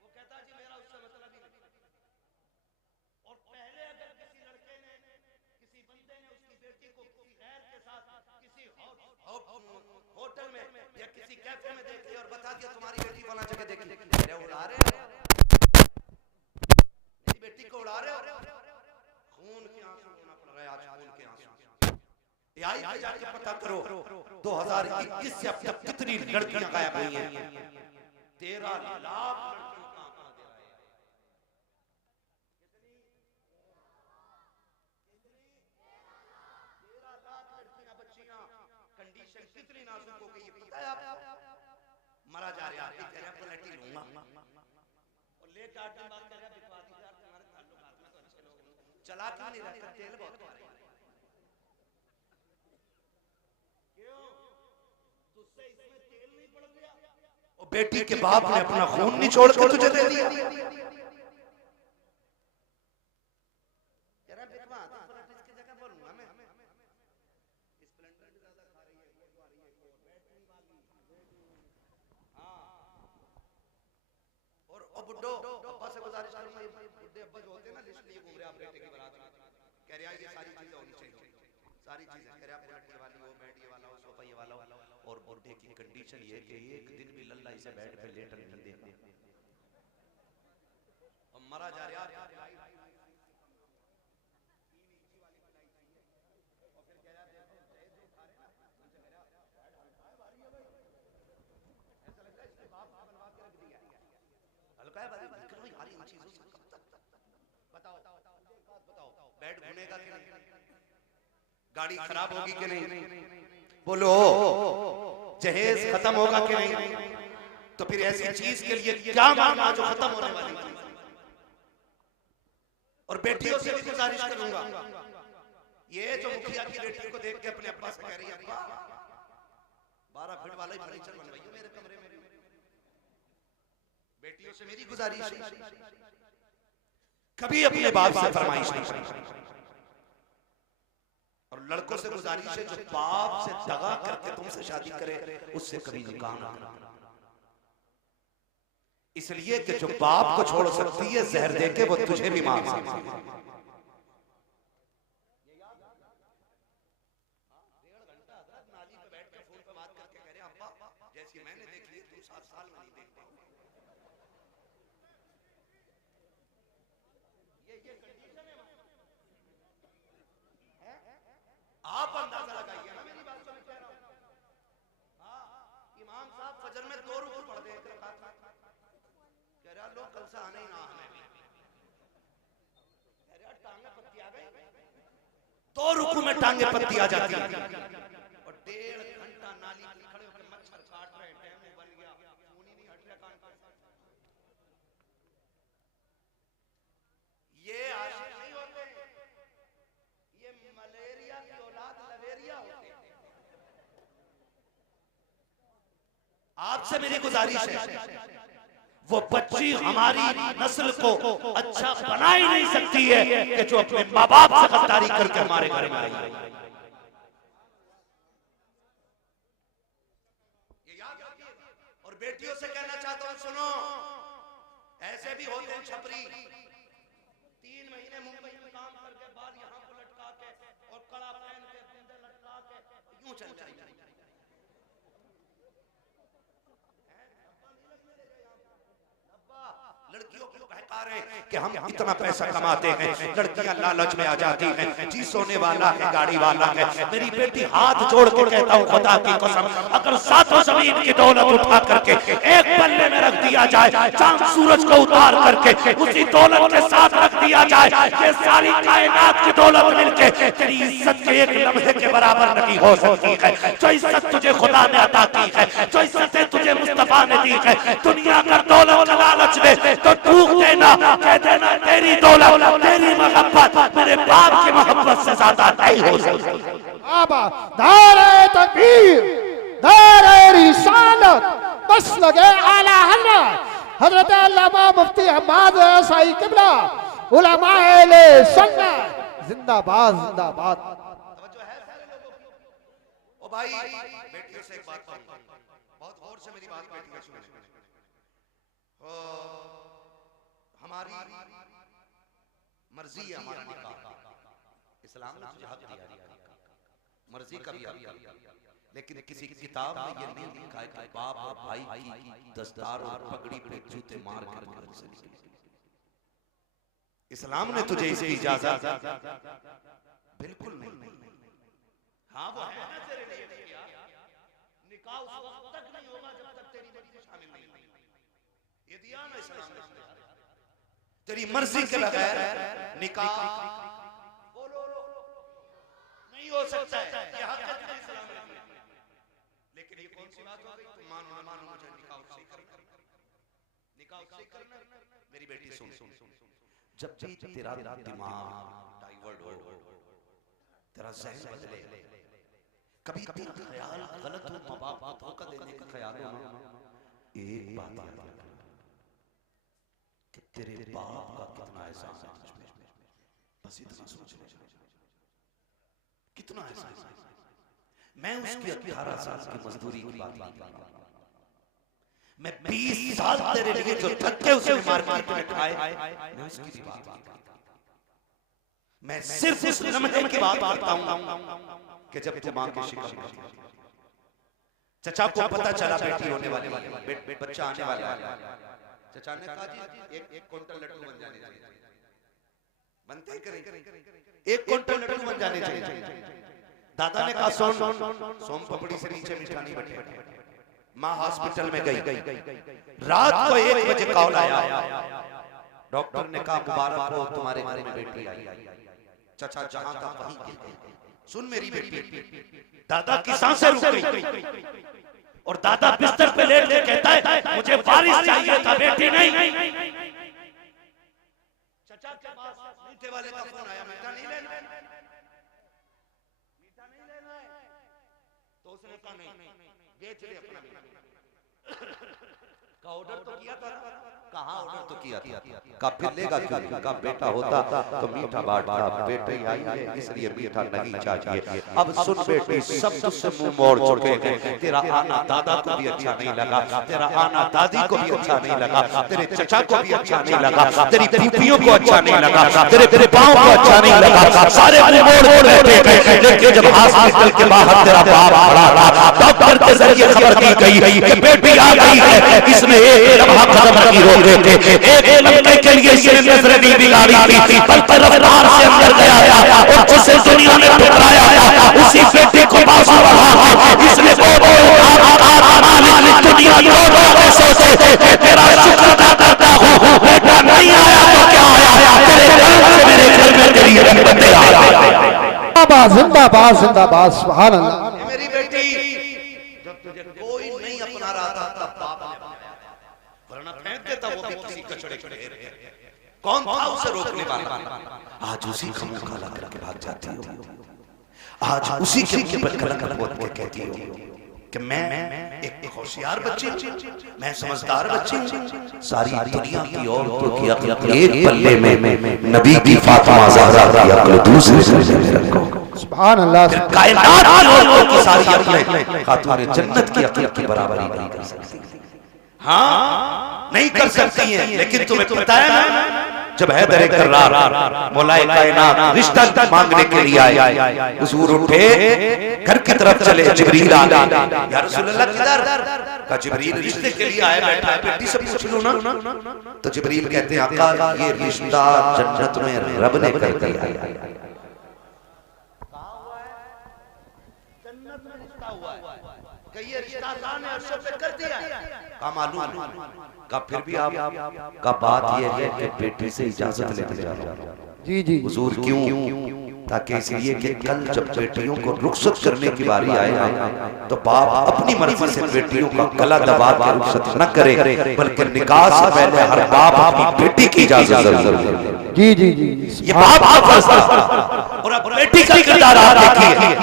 वो कहता जी मेरा उससे मतलब ही नहीं। और पहले अगर किसी लड़के ने, किसी बंदे ने उसकी बेटी को किसी गैर के साथ किसी होटल में या किसी कैफे में देख लिया और बता दिया तुम्हारी बेटी वाला जगह देख ली, अरे उड़ा रहे हो, मेरी बेटी को उड़ा रहे हो। खून के आंसू रोना पड़ रहा है आज, खून के आंसू। एआई पे जाके पता करो 2021 से अब तक कितनी लड़कियां गायब हुई हैं। 13 लाख लड़कियों का आंकड़ा दे रहा है। कंडीशन कितनी नाजुक हो गई है पता है आपको? मरा जा रहा है, कह रहा है पलटी लूंगा और लेट 8 दिन बाद कह रहा है बिकवादी यार तुम्हारे ताल्लुकात में तो अच्छे लोग हैं, चला क्यों नहीं रहा? तेल बहुत मारे क्यों? तुझसे इसमें तेल नहीं पड़ गया? और बेटी के बाप ने अपना खून निचोड़ के तुझे दे दिया। कह रहा बिकवा तू पलट इसके बुड्ढो अब्बा से गुजारिश करूंगा, ये बुड्ढे अब्बा जो होते हैं ना लिस्ट लिए घूम रहे आप बेटे की बारात में, कह रहे हैं ये सारी चीजें होनी चाहिए, सारी चीजें कह रहे आप बुलेट ये वाली हो, बेड ये वाला हो, सोफा ये वाला हो, और बुड्ढे की कंडीशन ये कि एक दिन भी लल्ला इसे बेड पे लेटने नहीं देता, और मरा जा रहा है। बेड घुनेगा कि नहीं, गाड़ी खराब होगी कि नहीं, बोलो जहेज खत्म होगा कि नहीं, तो फिर ऐसी चीज के लिए क्या मांगना जो खत्म होने वाली है। और बेटियों से भी गुजारिश करूंगा, ये जो मुखिया की बेटी को देख के अपने अब्बा से कह रही है अब्बा 12 फीट वाला ही फर्नीचर बनवाइए मेरे कमरे में, बेटियों से मेरी गुजारिश है कभी अपने बाप से फरमाइश नहीं, और लड़कों से गुजारिश है जो बाप से दगा करके तुमसे शादी करे उससे कभी निकाह ना करना, इसलिए कि जो बाप को छोड़ सकती है जहर देके वो तुझे भी मार सकती है। नाली पे बैठ के फोन पे बात करके कह रहे अब्बा जैसी मैंने देखी तुम 7 साल में नहीं देख पाओगे, ये कंडीशन है, आप अंदाजा लगाइए ना मेरी बात को, मैं कह रहा हूं। हाँ, इमाम साहब फजर में 2 रुकू पढ़ दे, कह रहा लोग कल से आने ही ना हमें, कह रहा टांगे पत्ती आ गई, 2 रुकू में टांगे पत्ती आ जाती है, और 1.5 घंटा नाली पे खड़े होकर मच्छर काट रहे, डैम बन गया, खून ही नहीं हट रहा कान पे। ये आशिक नहीं होते, ये मलेरिया की औलाद लवेरिया होते हैं। आपसे मेरी गुजारिश है, वो बच्ची हमारी नस्ल को अच्छा बना ही नहीं सकती है कि जो अपने माँ बाप से गद्दारी करके हमारे घर में आई है। ये याद रखिए, और बेटियों से कहना चाहता हूं सुनो, ऐसे भी होते हैं छपरी 3 महीने मुंबई में काम करके बाल यहाँ को लटका के और कड़ा पहन के बूंदे लटका के यूं चल जाएंगे, लड़कियों को बहका रहे कि हम इतना पैसा कमाते हैं, लड़कियां लालच में आ जाती हैं, जी सोने वाला है गाड़ी वाला है। मेरी बेटी हाथ जोड़ के कहता हूँ खुदा की कसम, अगर 7 जमीन की दौलत उठा करके एक पल्ले में रख दिया जाए, चांद सूरज को उतार करके उसी दौलत के साथ रख दिया जाए, ये सारी कायनात की दौलत मिलके तेरी इज्जत के एक लम्हे के बराबर नहीं हो सकती है। जो इज्जत तुझे खुदा ने अता की है, जो इज्जतें तुझे मुस्तफा ने दी है, दुनिया का दौलत का लालच में तो थूक देना, कह देना तेरी दौलत तेरी मोहब्बत मेरे बाप की मोहब्बत से ज्यादा नहीं हो सकती। नारे तकबीर, नारे रिसालत, बस लगे आला हजरत अल्लामा मुफ्ती अहमद साई किबला उलमाए अहले सुन्नत जिंदाबाद जिंदाबाद। तवज्जो है सारे लोगों की। ओ भाई बेटियों से एक बात कहूंगा, बहुत गौर से मेरी बात बेटियों सुने। हमारी मर्जी है हमारा निकाह, इस्लाम ने तुझे हक दिया मर्जी का भी हक, लेकिन किसी किताब में ये नहीं लिखा है कि बाप और भाई की दस्तार और पगड़ी पे जूते मार के घर से निकले। इस्लाम ने तुझे इसकी इजाजत बिल्कुल नहीं। हाँ वो है ना तेरे लिए किया, निकाह उस वक्त तक नहीं होगा जब तक तेरी मर्जी शामिल नहीं होगी। ये दिया ना इस्लाम ने, तेरी मर्जी के बगैर निकाह बोलो नहीं हो सकता है, ये हक है तुझे इस्लाम ने दिया। लेकिन ये कौन सी बात हो गई, तुम मानो ना मानो मुझे निकाह उससे करना, निकाह उससे करना। मेरी बेटी सुन, जब भी तेरा दिमाग डाइवर्ट हो, तेरा ज़हन बदले, कभी तेरा ख्याल गलत हो, माँ बाप को धोखा देने का ख्याल हो, एक बात याद रखना कि तेरे बाप का कितना एहसान है तुझ पे, बस इतना सोच ले, कितना एहसान है। मैं उसकी 18 साल की मजदूरी की बात नहीं कर रहा, मैं 20 साल तेरे लिए जो धक्के उसने मार्केट में खाए, मैं उसकी भी बात नहीं करता। मैं सिर्फ उस लम्हे की बात करता हूं कि जब तू मां की शिकम खाती। चचा को पता चला बेटी होने वाली है, बच्चा आने वाला है। चचा ने कहा जी एक क्विंटल लड्डू बन जाने चाहिए। बनते ही करें, 1 क्विंटल लड्डू बन जाने चाहिए। दादा ने कहा सोम पपड़ी से नीचे मीठा नहीं बनेगा। मां हॉस्पिटल में गई, रात को 1 बजे कॉल आया, डॉक्टर ने कहा मुबारक हो तुम्हारे घर में बेटी आई। चचा जहां था वहीं गिर गए, सुन मेरी बेटी। दादा की सांसें रुक गई और दादा बिस्तर पे लेट के कहता है मुझे बारिश चाहिए था, बेटी नहीं। चचा के पास मीठे वाले का फोन आया, मीठा नहीं लेना है, मीठा नहीं लेना है। तो उसने कहा नहीं, बेच ले अपना का ऑर्डर तो किया था। कहां ऑर्डर तो किया था, का फिर लेगा क्यों? का बेटा होता तो मीठा बांटता, बेटी आई है इसलिए मीठा नहीं चाहिए। अब सुन बेटी, सब तुझसे मुंह मोड़ चुके हैं। तेरा आना दादा को भी अच्छा नहीं लगा, तेरा आना दादी को भी अच्छा नहीं लगा, तेरे चचा को भी अच्छा नहीं लगा, तेरी फूफियों को अच्छा नहीं लगा, तेरे पाँव को अच्छा नहीं लगा। सारे मुंह मोड़ मोड़ रहे थे, लेकिन जब हॉस्पिटल के बाहर तेरा बाप खड़ा रहा, डॉक्टर के जरिए खबर दी गई कि बेटी आ गई है। इसने एक लम्हा कदम नहीं रोके थे, एक लम्हे के लिए इसने नजर नहीं बिगाड़ी थी, बल्कि रफ्तार से अंदर गया और जिसे दुनिया ने ठुकराया उसी बेटे को बाजू बढ़ा इसने दुनिया दोनों सोचे तेरा शुक्र अदा करता हूँ, बेटा नहीं आया तो क्या आया, तेरे घर से मेरे घर में तेरी रहमतें आ गई। जिंदाबाद जिंदाबाद, सुभान अल्लाह। मेरी बेटी, जब तुझे कोई नहीं अपना रहा था तब बाप ने अपनाया, वरना फेंक देता वो भी किसी कचड़े के ढेर में। कौन था उसे रोकने वाला? आज उसी का मुंह काला करके भाग जाती हो, आज उसी के मुंह पर कलंक बोल के कहती हो कि मैं एक होशियार बच्ची हूं, मैं समझदार बच्ची हूं। सारी दुनिया की औरतों की अक्ल एक पल्ले में, नबी की फातिमा ज़हरा की अक्ल दूसरे पल्ले में रखो। सुभान अल्लाह। कायनात की औरतों की सारी अक्लें खातून जन्नत की अक्ल की बराबरी नहीं कर सकती। हाँ नहीं कर सकती हैं, लेकिन तुम्हें पता है ना, जब हैदर कर्रार मौलाए कायनात रिश्ता मांगने के लिए आए, हुजूर उठे घर की तरफ चले, जिब्रील आ गए। या रसूल अल्लाह किधर? का जिब्रील रिश्ते के लिए आया बैठा है, बेटी से पूछ लो ना। तो जिब्रील कहते हैं आका ये रिश्ता जन्नत में रब ने कर दिया है। जन्नत में रिश्ता हुआ है, कि ये रिश्ता अल्लाह ने अर्श पे कर दिया है। का मालूम का फिर भी आप का बात ये है कि बेटी से इजाजत लेते जा रहे हो। जी जी हुजूर क्यों? ताकि इसलिए कि कल जब बेटियों को रुखसत करने की बारी आए तो बाप अपनी मर्जी से बेटियों का गला दबा कर रुखसत न करे, बल्कि निकाह से पहले हर बाप अपनी बेटी की इजाजत जरूर ले। जी जी जी, ये बाप का फर्ज था। और अब बेटी का किरदार आप देखिए,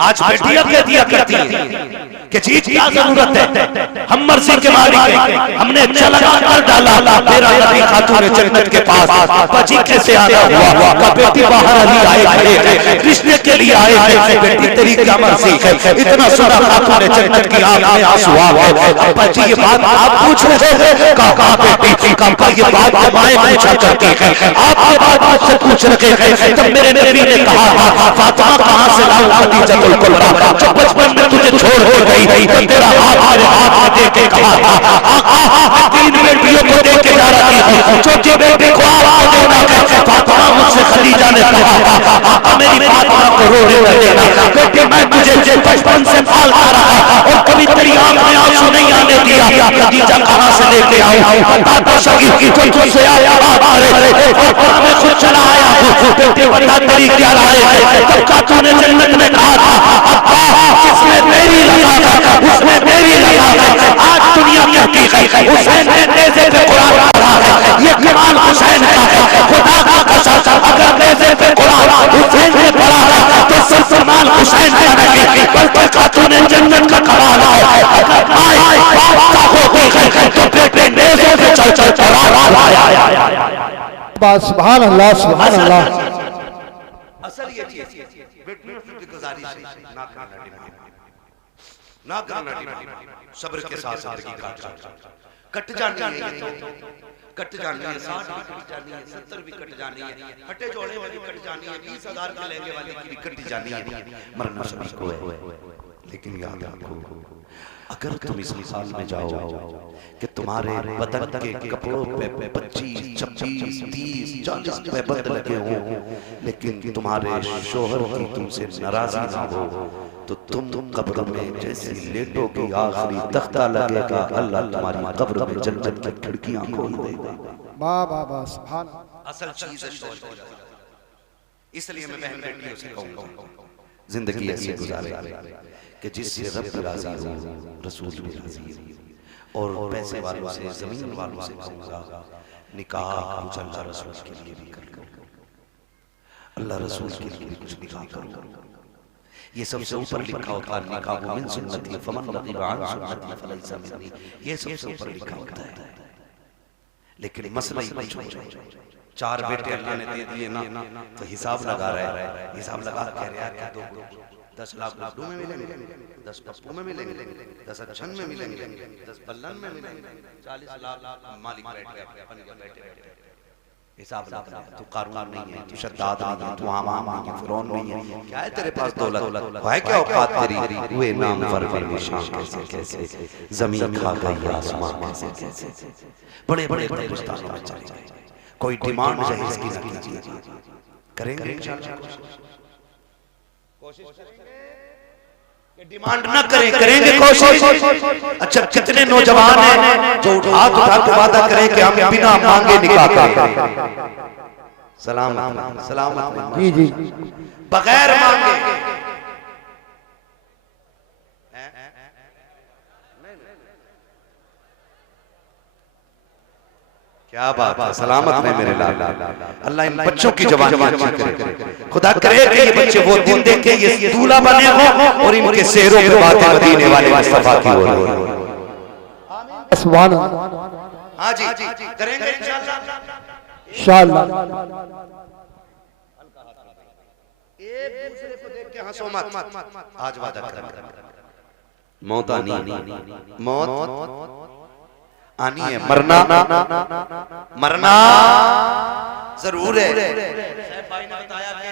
आज बेटियां कह दिया करती हैं कि जी क्या जरूरत है, हम मर्जी के मालिक हैं, हमने चला कर डाला तेरा नबी खातून जन्नत के पास। बची कैसे आया हुआ का बेटी बाहर अली आए खड़े हैं, रिश्ते के लिए आए हैं, बेटी तेरी क्या मर्जी है। इतना सुना खातून जन्नत की आंख में आंसू आ गए। अब्बा जी ये बात आप पूछ रहे हैं? का बेटी का ये बात माए पूछा करती है, आप बात से पूछ रहे हैं। जब मेरे नबी ने कहा फातिमा कहां से लाऊं खदीजतुल कुबरा, जो बचपन में तुझे छोड़ हो गई तो तेरा हाथ दे के कहा था 3 बेटियों को दे के जा रही हूं, छोटे बेटे को आवाज देना। फातिमा मुझसे खदीजा ने कहा मेरी फातिमा को रोने देना, क्योंकि मैं तुझे बचपन से पालता रहा और कभी तेरी आंख में आंसू नहीं आने दिया। खदीजा कहां से लेके आऊं? बता सकी जो तुझसे आया और मैं खुद चला आया हूं। बेटे बता तेरी क्या राय है? तब खातून जन्नत ने कहा था जिसमें मेरी लगा उसमें मेरी लगा है। आज दुनिया कहती है हुसैन ने नेज़े पे कुरान पढ़ा है, ये कमाल हुसैन का है। खुदा का कसम अगर नेज़े पे कुरान हुसैन ने पढ़ा है तो सब कमाल हुसैन का नहीं, बल्कि खातून जन्नत का कमाल है। अगर आए बात का होती है तो बेटे नेज़े पे चल चल पढ़ा आया। सुभान अल्लाह सुभान अल्लाह। असल ये चीज बेटियों की गुजारिश ना करना, ना करना। सब्र के साथ जिंदगी कट जानी है, कट जानी है, 60 भी कट जानी है, 70 भी कट जानी है, फटे जोड़े वाली कट जानी है, 20,000 के लहंगे वाली की भी कट जानी है, मरना सभी को है। लेकिन याद रखो, अगर तुम इस मिसाल में जाओ कि तुम्हारे बदन के कपड़ों पे 25, 26, 30, 40 पैबंद लगे हो, लेकिन तुम्हारे शोहर की तुमसे नाराजगी ना हो, तो तुम कब्र में जैसे लेटोगे, आखिरी तख्ता लगेगा, अल्लाह तुम्हारी कब्र में जन्नत की खिड़कियां खोल देगा। वाह वाह वाह, सुभान अल्लाह। असल चीज है शोहर। इसलिए मैं बहन बेटियों से कहूंगा, जिंदगी ऐसी गुजारे कि जिससे रब राजी हो, रसूल भी राजी हो। और पैसे वालों से, जमीन वालों से कहूंगा, निकाह कुछ अल्लाह रसूल के लिए भी कर लो, अल्लाह रसूल के लिए भी कुछ निकाह करो। ये सबसे ऊपर लिखा होता है, निकाह मिन सुन्नती फमन रग़िबा अन सुन्नती फलैसा मिन्नी, ये सबसे ऊपर लिखा होता है। लेकिन मसला ही कुछ हो जाए, 4 बेटे अल्लाह ने दे दिए ना, तो हिसाब लगा रहा है, हिसाब लगा कह रहा है कि 10 लाख गुड्डू में मिलेंगे, 10 पप्पू में मिलेंगे, 10 अच्छन में मिलेंगे, 10 बल्लन में मिलेंगे, 40 लाख मालिक बैठ गया, बन गया बैठे बैठे। हिसाब लगा, तू कारून नहीं है, तू शद्दाद नहीं है, तू हामान नहीं है, फिरौन नहीं है, क्या है तेरे पास दौलत है, क्या औकात तेरी, हुए नाम फरवर निशान कैसे कैसे, जमीन खा गई आसमान कैसे कैसे, बड़े बड़े हिंदुस्तान में चले गए। कोई डिमांड जहेज की ना कीजिए, करेंगे इंशाअल्लाह, कोशिश करेंगे कि डिमांड ना करें, करेंगे कोशिश। अच्छा, कितने नौजवान हैं जो हाथ उठा के वादा करें कि हम बिना मांगे निकाह करेंगे। सलाम सलाम जी जी, बगैर मांगे। क्या बात है, सलामत है मेरे लाल। अल्लाह इन बच्चों की जवानी अच्छी करे, खुदा करे कि ये बच्चे वो दिन देखे ये दूल्हा बने हो और इनके शेरों पे बातें मदीने वाले मुस्तफा की हो। सुभान अल्लाह। हाँ जी, करेंगे इंशाअल्लाह। इंशाअल्लाह। एक दूसरे को देख के हंसो मत, आज वादा करेंगे, मौत आनी, मौत आनी है, मरना जरूर है। साहब भाई ने बताया कि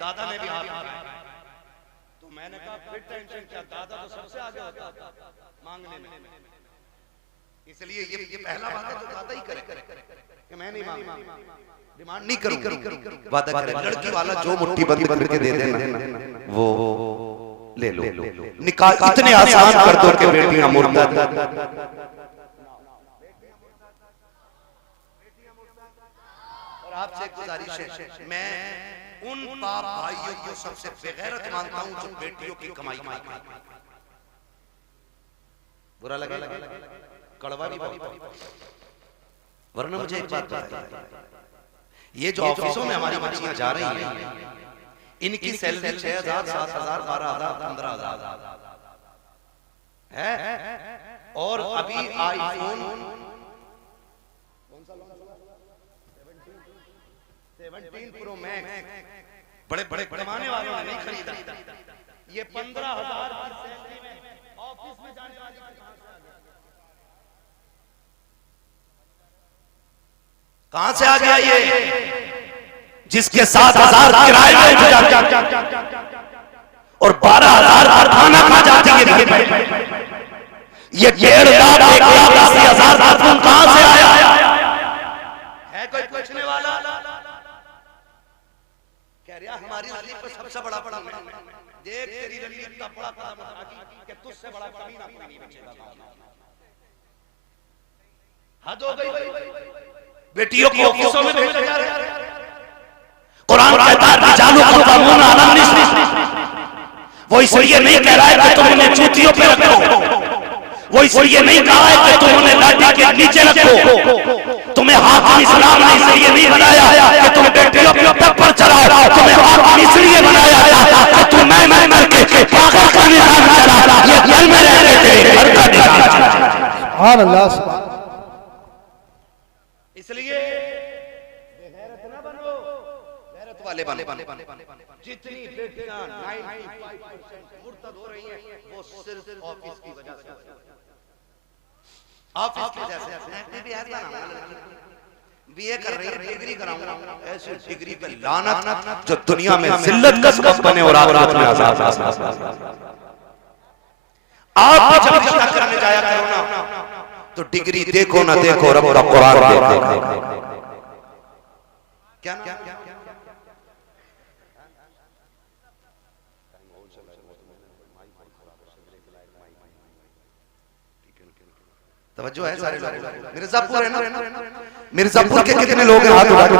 दादा ने भी हाथ उठाया, तो मैंने कहा फिर टेंशन क्या, दादा तो सबसे आगे होता मांगने में, इसलिए ये पहला बात है जो दादा ही करे कि मैं नहीं मांगूंगा, डिमांड नहीं करूंगा, वादा करे। लड़की वाला जो मुट्ठी बंद करके दे देना वो ले लो, निकाह इतने आसान कर दो कि बेटियां मुर्तद। आपसे गुजारिश है, मैं उन बाप भाइयों को सबसे बेगैरत मानता हूं जो बेटियों की कमाई खाते हैं। बुरा लगे, कड़वा नहीं बात, वरना मुझे एक बात बताइए, ये जो ऑफिसों में हमारी बच्चियां जा रही हैं, इनकी सैलरी 6,000, 7,000, 12,000, 15,000 है, और अभी आईफोन 17 प्रो मैक्स बड़े बड़े कमाने वालों ने नहीं खरीदा, ये 15,000 की सैलरी में ऑफिस में जाने वाली कहां से आ गया ये, जिसके 7,000 किराए में उठ जाते और 12,000 का खाना खा जाती है घर में, ये 1.5 लाख 1,80,000 का फोन कहां से आया है? कोई पूछने वाला? हमारी रली पर सबसे बड़ा देख, तेरी रली इतना बड़ा कदम उठाएगी कि तुझसे बड़ा कभी ना कोई नहीं बचेगा। हद हो गई, बेटियों को ऑफिसों में भेजा जा रहा है। कुरान कहता है रिजालु क़व्वामून अला निसा, वो इसलिए नहीं कह रहा है कि तुम उन्हें जूतियों पे रखो, वो इसलिए नहीं कहा है कि तुम उन्हें लाठी के नीचे रखो, तुम्हें हाकिम इस्लाम ने इसलिए नहीं बनाया कि तुम बेटियों पे टप्पर चलाओ, तुम्हें हाकिम इसलिए बनाया कि तुम मैं करके पागल का निशान चला, ये दिल में रहने दे, घर का निशान चला। सुभान अल्लाह, सुभान। इसलिए बेगैरत ना बनो, गैरत वाले बनो। जितनी बेटियां 95% मुर्तद हो रही हैं वो सिर्फ ऑफिस की वजह से, ऑफिस के जैसे बीए कर रही है, डिग्री कराऊंगा, ऐसे डिग्री पे लानत जो दुनिया में जिल्लत का सबब बने और आखिरत में अज़ाब। आप जब रिश्ता करने जाया करो ना तो डिग्री देखो ना देखो, रब का कुरान देखो। क्या तवज्जो है सारे लोग। मिर्जापुर है ना, मिर्जापुर के कितने लोग हैं हाथ उठा के?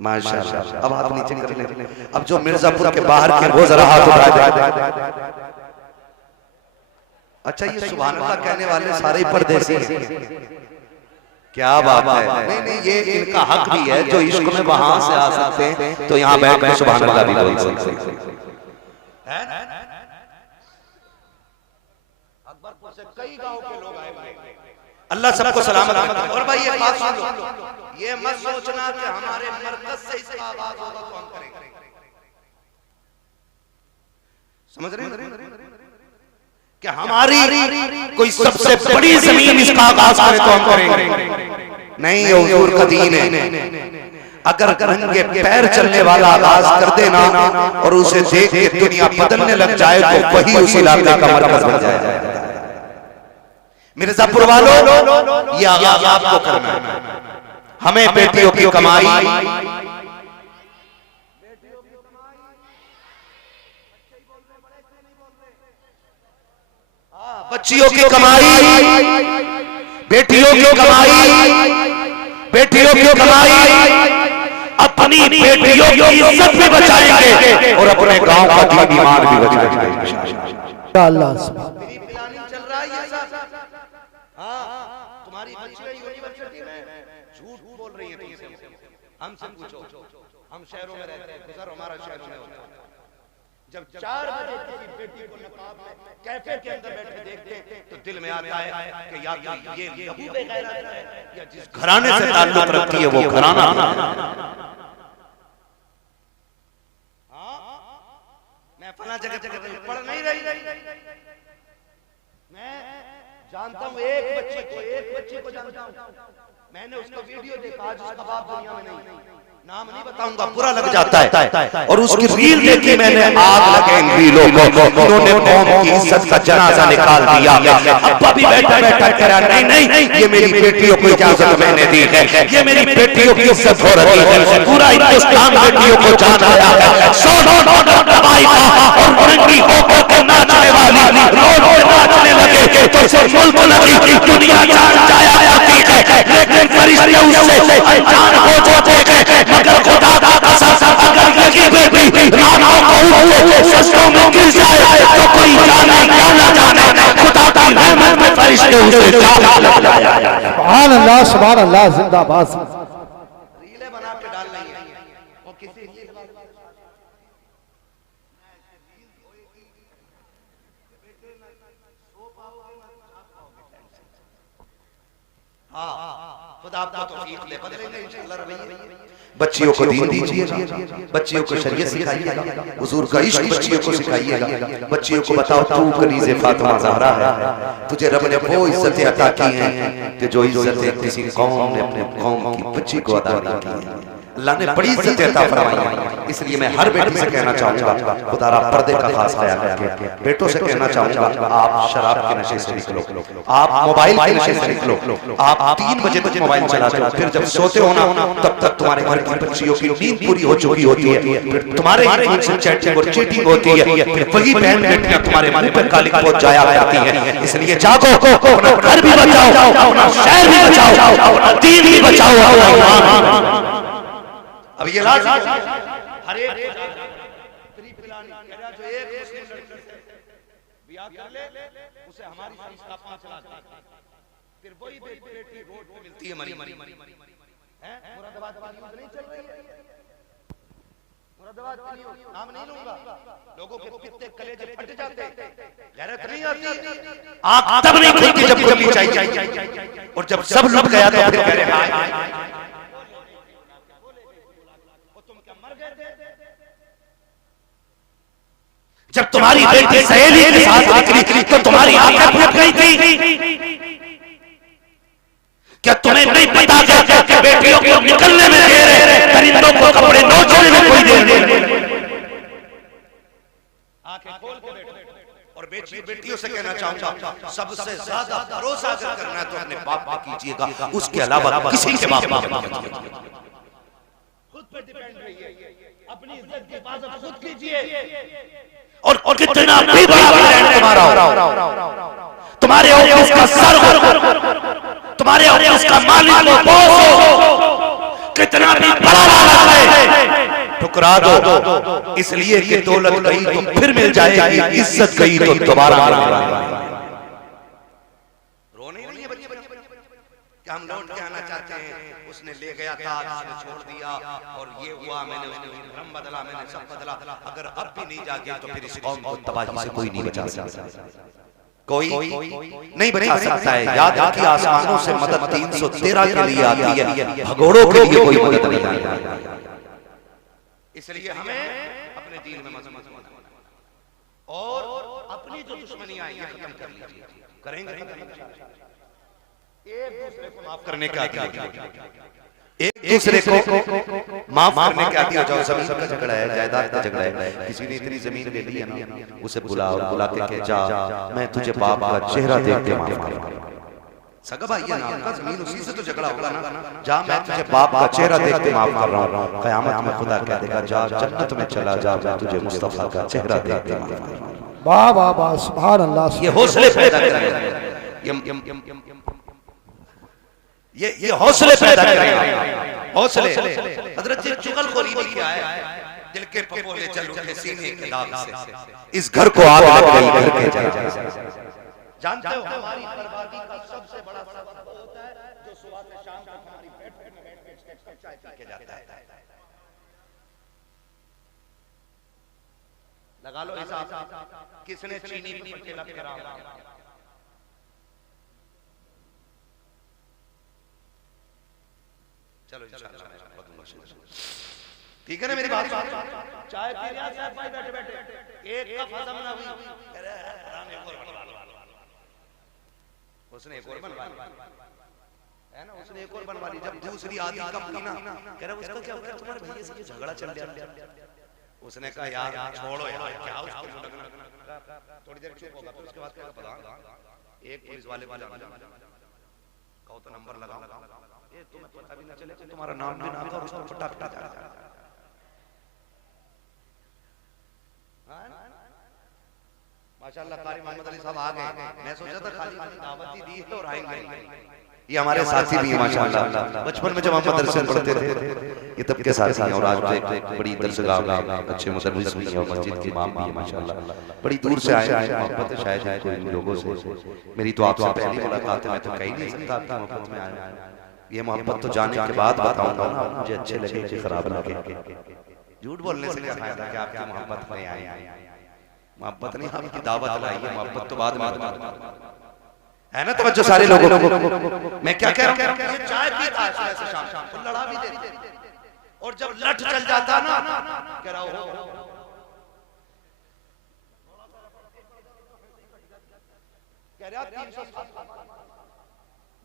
माशाअल्लाह। अब हाथ नीचे कर ले। अब जो मिर्जापुर के बाहर के वो जरा हाथ उठा दे। अच्छा, ये सुभान अल्लाह कहने वाले सारे ही परदेसी हैं। क्या बात है। नहीं नहीं, ये इनका हक भी है, जो इश्क में वहां से आ सकते हैं तो यहाँ बैठ कर सुभान अल्लाह भी बोल सकते हैं। अकबरपुर से कई गांव के लोग आए भाई, अल्लाह सबको सलामत रखे। और भाई ये बात सुन लो, ये मत सोचना कि हमारे मरकज से इसका आगाज होगा तो हम करेंगे, समझ रहे हैं? कि हमारी कोई सबसे बड़ी जमीन इसका आगाज करे तो हम करेंगे नहीं। हुजूर का दीन है, अगर नंगे पैर चलने वाला आगाज कर देना और उसे देख के दुनिया बदलने लग जाए तो वही उस इलाके का मरकज बन जाएगा। मिर्जापुर वालों, ये आगाज आपको करना है। हमें बेटियों की कमाई, बच्चियों की कमाई, बेटियों की कमाई, बेटियों की कमाई, अपनी बेटियों की इज्जत भी बचाएंगे और अपने गांव का दीन ईमान भी बचाएंगे इंशाअल्लाह। चल रहा है ये सब। हाँ, तुम्हारी बच्चियां यूनिवर्सिटी में झूठ बोल रही है तुमसे। हमसे पूछो, हम शहरों में रहते हैं, गुजर हमारा शहरों में होता है। जब 4 बजे किसी बेटी को नकाब में कैफे के अंदर बैठे देखते हैं तो दिल में आता है कि या तो ये लहू बेगैरत है या जिस घराने से ताल्लुक रखती है वो घराना। मैं फला जगह पढ़ नहीं रही, मैं जानता हूँ एक बच्चे को जानता हूँ। मैंने उसका वीडियो देखा, आज उसका बाप दुनिया में नहीं, नाम नहीं बताऊंगा, बुरा लग जाता है। और उसकी रील देखी मैंने, आग लगे इन रीलों को, उन्होंने कौम की इज्जत का जनाजा निकाल दिया। अब्बा भी बैठा बैठा कह रहा नहीं नहीं, ये मेरी बेटियों को इजाजत मैंने दी है, ये मेरी बेटियों की इज्जत हो रही है। पूरा हिंदुस्तान बेटियों को जान आया है। सोनों दवाई और रंगी होकर नाचने वाली रोड पे नाचने लगे तो सिर्फ मुल्क लगी दुनिया जान जाया जाती है, लेकिन फरिश्ते उससे अनजान हो जाते हैं। मगर खुदा का कसम, अगर लगी बेटी रानों को सस्तों में गिर जाए तो कोई जाने क्या ना जाने, खुदा की रहमत में फरिश्ते उसे जान लाया। सुभान अल्लाह, सुभान अल्लाह, जिंदाबाद। रीलें बना के डाल रही है वो किसी खुदा आपको तौफीक दे, बदलेंगे इंशाअल्लाह। रवैये बच्चियों को दीन दीजिएगा, बच्चियों को शरीयत सिखाइएगा, हुजूर का इश्क बच्चियों को सिखाइएगा। बच्चियों को बताओ तू कनीज़े फातिमा ज़हरा है, तुझे रब ने वो इज्जतें अता की हैं कि जो इज्जतें किसी कौम ने अपने कौम की बच्ची को अता नहीं की हैं। अल्लाह ने बड़ी इज्जतें अता फरमाई हैं। इसलिए मैं हर बेटे से कहना चाहूंगा, खुदा पर्दे का खास ख्याल रखें। बेटों से कहना चाहूंगा, आप शराब के नशे से निकलो, आप मोबाइल के नशे से निकलो। आप 3 बजे तक मोबाइल चलाते हो, फिर जब सोते हो ना तब तक तुम्हारे घर की बच्चियों की नींद पूरी हो चुकी होती है, फिर तुम्हारे ही से चैटिंग और चीटिंग होती है, फिर वही बहन बेटियां तुम्हारे मुंह पर गाली पहुंच जाया करती हैं। इसलिए जागो, अपना घर भी बचाओ, अपना शहर भी बचाओ, अपना दीन भी बचाओ। अब ये लाज हर एक जो एक मुस्लिम लड़की से ब्याह कर ले उसे हमारी फरिश्ता 5 लाख, फिर वही बेटी रोड पे मिलती है मरी हैं। मुरादाबाद वाली न्यूज़ नहीं चल रही है, मुरादाबाद की न्यूज़ नाम नहीं लूंगा, लोगों के कितने कलेजे फट जाते, गैरत नहीं आती। आंख तब नहीं खुलती जब खुलनी चाहिए, और जब सब लुट गया तो फिर कह रहे हाय जब तुम्हारी बेटी सहेली के साथ निकली तो तुम्हारी आंखें फट गई थी। क्या तुम्हें नहीं पता कि बेटियों को निकलने में देर है, परिंदों को कपड़े नोचने में कोई देर नहीं। आंखें खोल के बैठो। और बेटियों से कहना चाहूंगा, सबसे ज्यादा भरोसा अगर करना है तो अपने बाप पे कीजिएगा, उसके अलावा किसी के बाप पे मत कीजिएगा। खुद पे डिपेंड रहिए, अपनी इज्जत की हिफाजत खुद कीजिए। और कितना भी बड़ा ब्रांड तुम्हारा हो, तुम्हारे ऑफिस का सर हो, तुम्हारे ऑफिस का मालिक हो, बॉस हो, कितना भी बड़ा वाला है, ठुकरा दो, इसलिए कि दौलत गई तो फिर मिल जाएगी, इज्जत गई तो दोबारा रोने नहीं है बच्चे, क्या हम लौट के आना चाहते हैं? उसने ले गया था, उसने छोड़ दिया, और ये हुआ, मैंने उसके धर्म बदला, मैंने सब बदला। अगर अब भी नहीं जागे तो फिर इस कौम को तबाही से कोई नहीं बचा सकता, कोई नहीं बचा सकता है। याद रखिए, आसमानों से मदद 313 के लिए आती है, भगोड़ों के लिए कोई मदद नहीं आती। इसलिए हमें अपने दीन में मजबूत होना और अपनी जो दुश्मनियां हैं खत्म कर लीजिए। करेंगे एक दूसरे को माफ करने का आदी, एक दूसरे को माफ करने के आदी हो जाओ। जमीन का झगड़ा है, जायदाद का झगड़ा है, किसी ने इतनी जमीन ले ली है ना, उसे बुला के कह, जा मैं तुझे बाप का चेहरा देख के माफ करूंगा। सगा भाई है ना आपका, जमीन उसी से तो झगड़ा होगा ना, जा मैं तुझे बाप का चेहरा देख के माफ कर रहा हूं। कयामत में खुदा कह देगा, जा जन्नत में चला जा, मैं तुझे मुस्तफा का चेहरा देख के माफ कर रहा हूं। वाह वाह वाह, सुभान अल्लाह। ये हौसले पैदा करें, ये हौसले पैदा करें, हौसले। हजरत जी चुगलखोरी भी क्या है? दिल के पपोले चल उठे सीने के दाग से, इस घर को आग लग गई, घर के जला। जानते हो हमारी बर्बादी का सबसे बड़ा सबब होता है जो सुबह से शाम तक हमारी बैठ के चाय पी के जाता है। लगा लो हिसाब, किसने चीनी पी के लब करा? चलो इंशाल्लाह ठीक है ना मेरी बात? चाय पी रहा है भाई बैठे बैठे, एक कप हजम ना हुई, उसने एक और बनवा ली है ना, उसने एक और बनवा ली। जब दूसरी आधी कप पी ना, कह रहा उसका क्या हो गया, तुम्हारे भैया से झगड़ा चल रहा है। उसने कहा यार छोड़ो यार, क्या उसको लगना। थोड़ी देर चुप होगा, फिर उसके बाद कहा पता एक पुलिस वाले कहो तो नंबर लगाओ, ये तुम्हें पता भी ना चले कि तुम्हारा नाम भी ना था, उसको फटा फटा जा रहा है। माशाअल्लाह कारी मोहम्मद अली साहब आ गए। मैं सोचा था खाली दावत ही दी है और आएंगे। ये हमारे साथी भी हैं माशाअल्लाह। बचपन में जब हम मदरसे पढ़ते थे ये तब के साथी हैं, और आज एक बड़ी दरसगाह में अच्छे मुदर्रिस भी हैं और मस्जिद के इमाम भी हैं माशाअल्लाह। बड़ी दूर से आए हैं, मोहब्बत है शायद कोई लोगों से। मेरी तो आपसे पहली मुलाकात है, मैं तो कह नहीं सकता आपकी मोहब्बत में आया। ये मोहब्बत तो जाने के बाद बताऊंगा ना, मुझे अच्छे लगे कि खराब लगे। झूठ बोलने से क्या फायदा कि आपकी मोहब्बत में आई। मोहब्बत नहीं, आपकी दावत लाई है, मोहब्बत तो बाद में है ना। तवज्जो सारे लोगों को, मैं क्या कह रहा हूं, ये चाय पीता है सुबह से शाम को, लड़ा भी देते, और जब लठ चल जाता ना, कह रहा हो कह रहा 307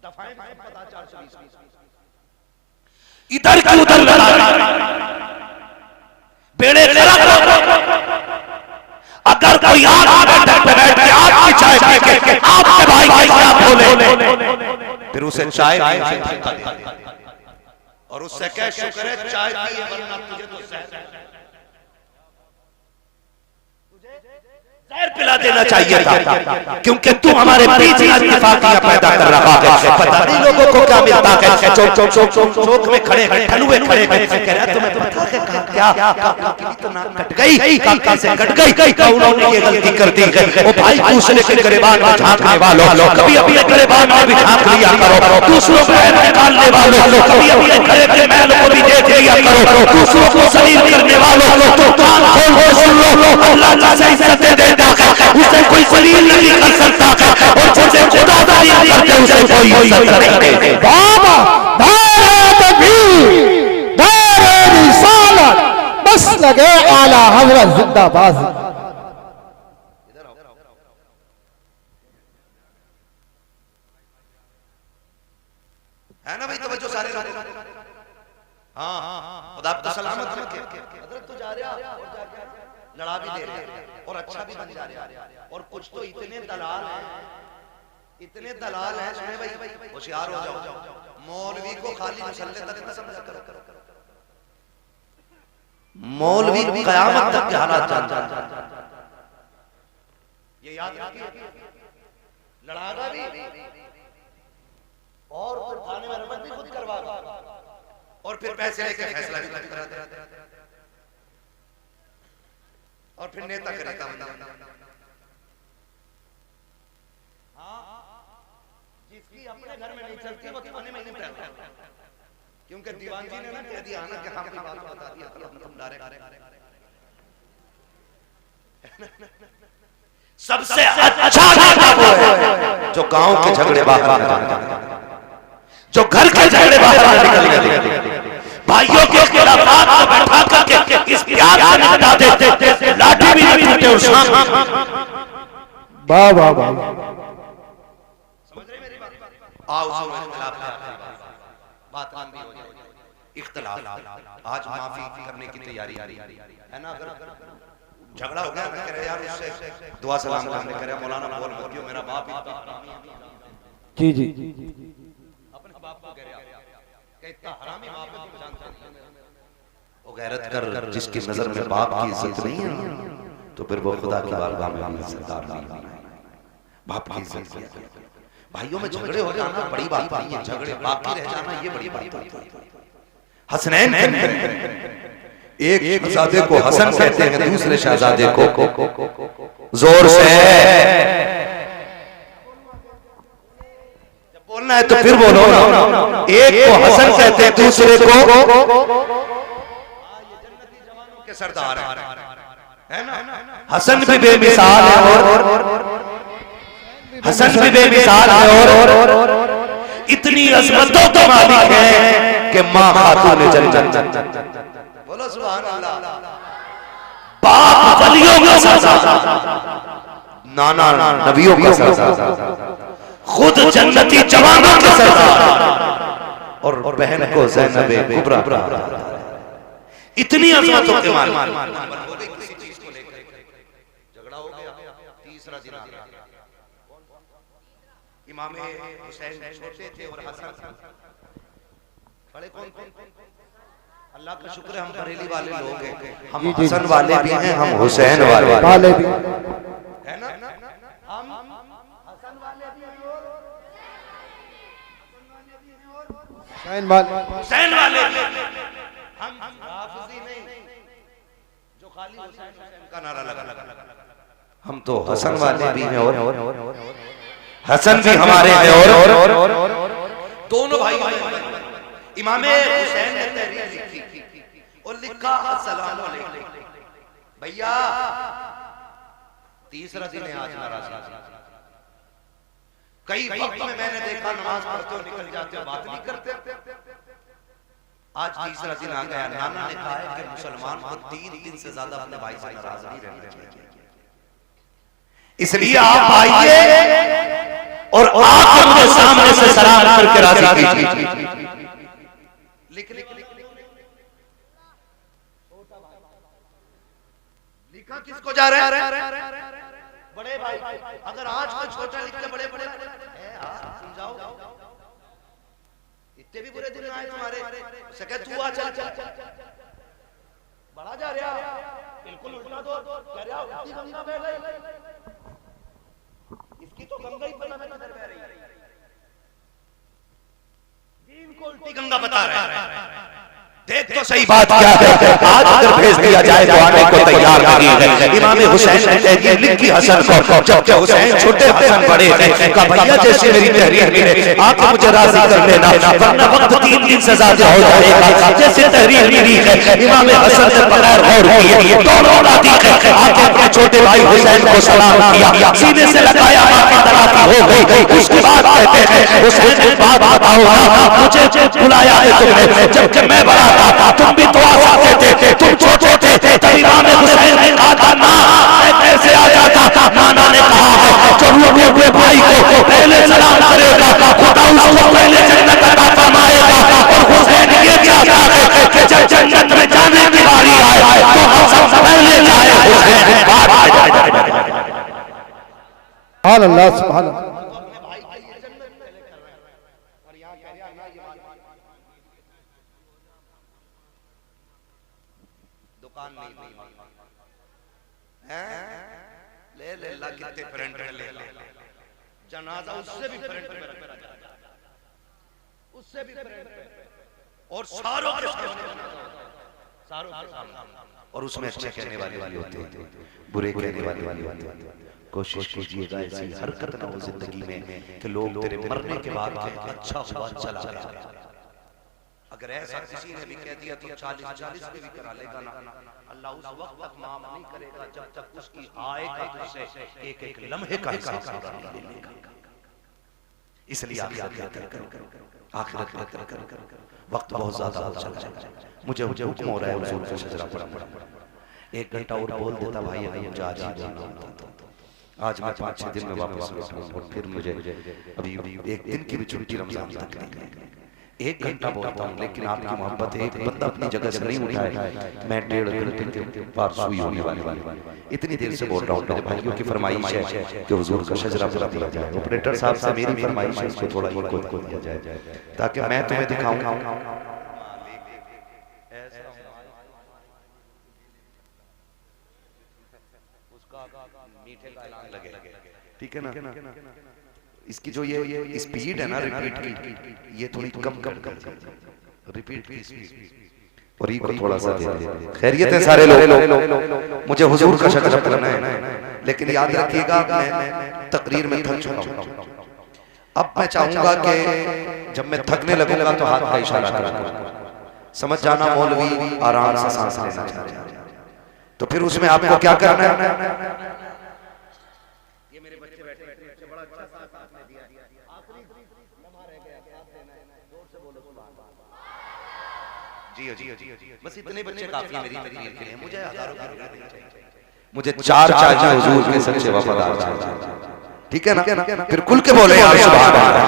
दफाएं पता 420 इधर की उधर लड़ा, बेड़े अगर कोई आग बैठ के आग की चाय पी के आपके भाई के खिलाफ बोले, फिर उसे चाय और उससे कह शुक्र है चाय पी है, वरना तुझे तो जहर पिला देना चाहिए था, क्योंकि तू हमारे बीच इत्तेफाकियां पैदा कर रहा है। पता नहीं लोगों को क्या मिलता है, चौक में खड़े ठलुए खड़े कह रहा तुम्हें पता है क्या काका की तो नाक कट गई, काका से कट गई, उन्होंने ये गलती कर दी। ओ भाई दूसरे के गिरबान में झांकने वालों, कभी अपने गिरबान में भी झांक लिया करो। दूसरों को निकालने वालों, कभी अपने गले के मैल को भी देख लिया करो। दूसरों को जलील करने वालों, तो कान खोल के सुन लो, अल्लाह जैसे इज्जत देता उसे कोई जलील नहीं कर सकता, और जिसे खुदा जलील करते उसे कोई इज्जत नहीं देता। बाबा नारे तकबीर, नारे रिसालत, बस लगे आला हज़रत जिंदाबाद। है ना भाई, तवज्जो सारे लोग। हाँ खुदा आपको सलामत रखे। हजरत तो जा रहे हैं और जाके लड़ा भी दे रहे हैं और अच्छा भी बन जा रहे हैं। और कुछ तो इतने दलाल हैं, इतने दलाल हैं, सुने भाई होशियार हो जाओ, मौलवी को खाली मुसल्ले तक न समझा करो। मौलवी क़यामत तक के हालात जानता है, ये याद रखिए। लड़ागा भी और फिर थाने में रमत भी खुद करवागा और फिर पैसे लेके फैसला भी खुद कराता है और फिर नेता करेगा। जिसकी अपने घर में नहीं चलती वो थाने में नहीं पैदा, क्योंकि दीवान जी ने ना कह दिया ना कि हम कोई बात बता दिया तो हम डायरेक्ट। सबसे अच्छा नेता वो है जो गांव के झगड़े बाहर न जाए, जो घर के झगड़े बाहर न निकल गए, भाइयों के खिलाफात को बैठा करके इस प्यार से निपटा देते, लाठी भी नहीं टूटे और शाम। वाह वाह वाह, समझ रहे मेरी बात? आओ सुनो, इख्तिलाफ बात लंबी हो जाए। इख्तिलाफ आज माफी करने की तैयारी है ना। अगर झगड़ा हो गया, कह रहे यार उससे दुआ सलाम करने, कह रहे मौलाना बोल मत दियो, मेरा बाप इतना जी जी, अपने बाप को कह रहा कि इतना हरामी बाप है तुम जानते नहीं। वो गैरत कर, जिसकी नजर में बाप की इज्जत नहीं है तो फिर वो खुदा की बारगाह में भी इज्जतदार नहीं है। बाप की इज्जत किया। भाइयों में झगड़े हो जाना बड़ी बात नहीं है, झगड़े बाकी रह जाना ये बड़ी बात है। हसनैन एक शहजादे को हसन कहते हैं, दूसरे शहजादे को जोर से जब बोलना है तो फिर बोलो ना। एक को हसन कहते हैं, दूसरे को के सरदार है ना। हसन भी बेमिसाल है और हसन भी बेमिसाल है और इतनी अजमतों का मालिक है कि मां खातून जन्नत। बोलो सुभान अल्लाह। बाप वलियों का सरदार, नाना नबियों का सरदार, खुद जन्नती जवानों का सरदार और बहन को ज़ैनब कुबरा। इतनी अजमतों के मालिक। झगड़ा हो गया, तीसरा दिन इमाम हुसैन छोटे थे और हसन बड़े। कौन कौन? अल्लाह का शुक्र है हम बरेली वाले लोग हैं, हम हसन वाले भी हैं, हम हुसैन वाले भी है ना। हम हसन वाले भी हैं और हुसैन वाले भी। हम हाफिजी नहीं जो खाली हुसैन का नारा लगा। हम तो हसन वाले भी हैं और हसन भी हमारे हैं और दोनों भाई। इमाम हुसैन ने तहरीर लिखी और लिखा अस्सलाम वालेकुम भैया, तीसरा दिन है आज नाराज। कई वक्त में मैंने देखा नमाज पढ़ते हो निकल जाते हो, बात नहीं करते। आज तीसरा दिन आ गया। नाना ने कहा है कि मुसलमान को 3 दिन से ज्यादा अपने भाई से नाराज नहीं रहना चाहिए, इसलिए आप आइए और आकर मुझे सामने से सलाम करके राजी कीजिए। लिखा किसको जा रहा है? बड़े भाई। अगर आज कोई छोटा लिख के बड़े बड़े समझाओ, इतने भी बुरे दिन आए तुम्हारे, सके तू आ, चल चल बड़ा जा रहा, बिल्कुल उल्टा दो कह रहा, इतनी गंगा बह गई, इसकी तो गंगा ही पता नहीं किधर बह रही है। दीन को उल्टी गंगा बता रहा है। देख तो सही बात क्या है। आज अगर भेज दिया जाए तो आने को तैयार नहीं है। इमाम हुसैन ने तहरीर लिखी हसन को, जब हुसैन छोटे हसन बड़े थे, कहा भैया जैसे मेरी तहरीर मिले आके मुझे राजी कर लेना, वरना वक्त 3 दिन से ज्यादा हो जाएगा। जैसे तहरीर मिली है, इमाम हसन ने बगैर गौर किए दोनों राजी थे, आके अपने छोटे भाई हुसैन को सलाम किया, सीने से लगाया, तलाकी हो गई। उसके बाद कहते हैं हुसैन एक बात बताओ, मुझे बुलाया है तुमने, जबकि मैं बड़ा तुम भी तो आ सकते थे, तुम छोटे थे। तब इमाम हुसैन ने कहा था ना मैं कैसे आ जाता। नाना ने कहा जो रोए हुए भाई को पहले सलाम करेगा खुदा उसको पहले जन्नत अता फरमा सुभान अल्लाह सुभान अल्लाह। तो अपने भाई के लिए जन्नत पहले कर रहे हैं और यहाँ कह रहा है ना ये बात दुकान नहीं हैं ले ले ला कितने प्रिंट में ले ले जनाजा उससे भी प्रिंट में रखा जाता है, उससे भी प्रिंट में और सारों के सामने और उसमें अच्छे कहने वाले होते हैं, बुरे कहने वाले होते हैं। कोशिश कीजिएगा ऐसी हरकत ना हो जिंदगी में कि लोग तेरे मरने के बाद कहें अच्छा हुआ चला गया। अगर ऐसा किसी ने भी कह दिया तो 40 में भी करा लेगा ना, अल्लाह उस वक्त तक माफ नहीं करेगा जब तक उसकी आएगा तुझसे एक एक लम्हे का हिसाब पूरा नहीं लेगा। इसलिए आखिरत बेहतर करो, आखिरत बेहतर करो। वक्त बहुत ज्यादा हो चला है, मुझे हुक्म हो रहा है हुजूर का शजरा पढ़ना। 1 घंटा और बोल देता भाई, मुझे आज ही बोलना होता। आज मैं 5-6 दिन में वापस लौटूंगा और फिर मुझे अभी 1 दिन की भी छुट्टी रमजान तक नहीं है। 1 घंटा बोलता हूँ, लेकिन आपकी मोहब्बत है, एक बंदा अपनी जगह से नहीं उठाए, मैं 1.5 घंटे के पार सुई होने वाली इतनी देर से बोल रहा हूँ। मेरे भाइयों की फरमाइश है कि हुजूर का शजरा पढ़ा दिया जाए। ऑपरेटर साहब से मेरी फरमाइश है इसको थोड़ा ये को दिया जाए ताकि मैं तुम्हें दिखाऊं। ठीक है ना, इसकी जो ये स्पीड है ना रिपीट की, ये थोड़ी कम रिपीट की स्पीड और ये को थोड़ा सा दे दे। खैरियत है सारे लोग, मुझे हुजूर का शजरा पढ़ना है, लेकिन याद रखिएगा मैं तकरीर में थक चुका हूं। अब मैं चाहूंगा कि जब मैं थकने लगूंगा तो हाथ का इशारा करूंगा, समझ जाना मौलवी आराम से सांस लेना चाहता है, तो फिर उसमें आपको क्या करना है। बस इतने बच्चे काफी मेरी तकरीर के लिए, मुझे हजारों की जरूरत नहीं चाहिए, मुझे 4 चाहिए हुजूर के सच्चे वफादार चाहिए। ठीक है ना, फिर खुल के बोले यार सुभान अल्लाह।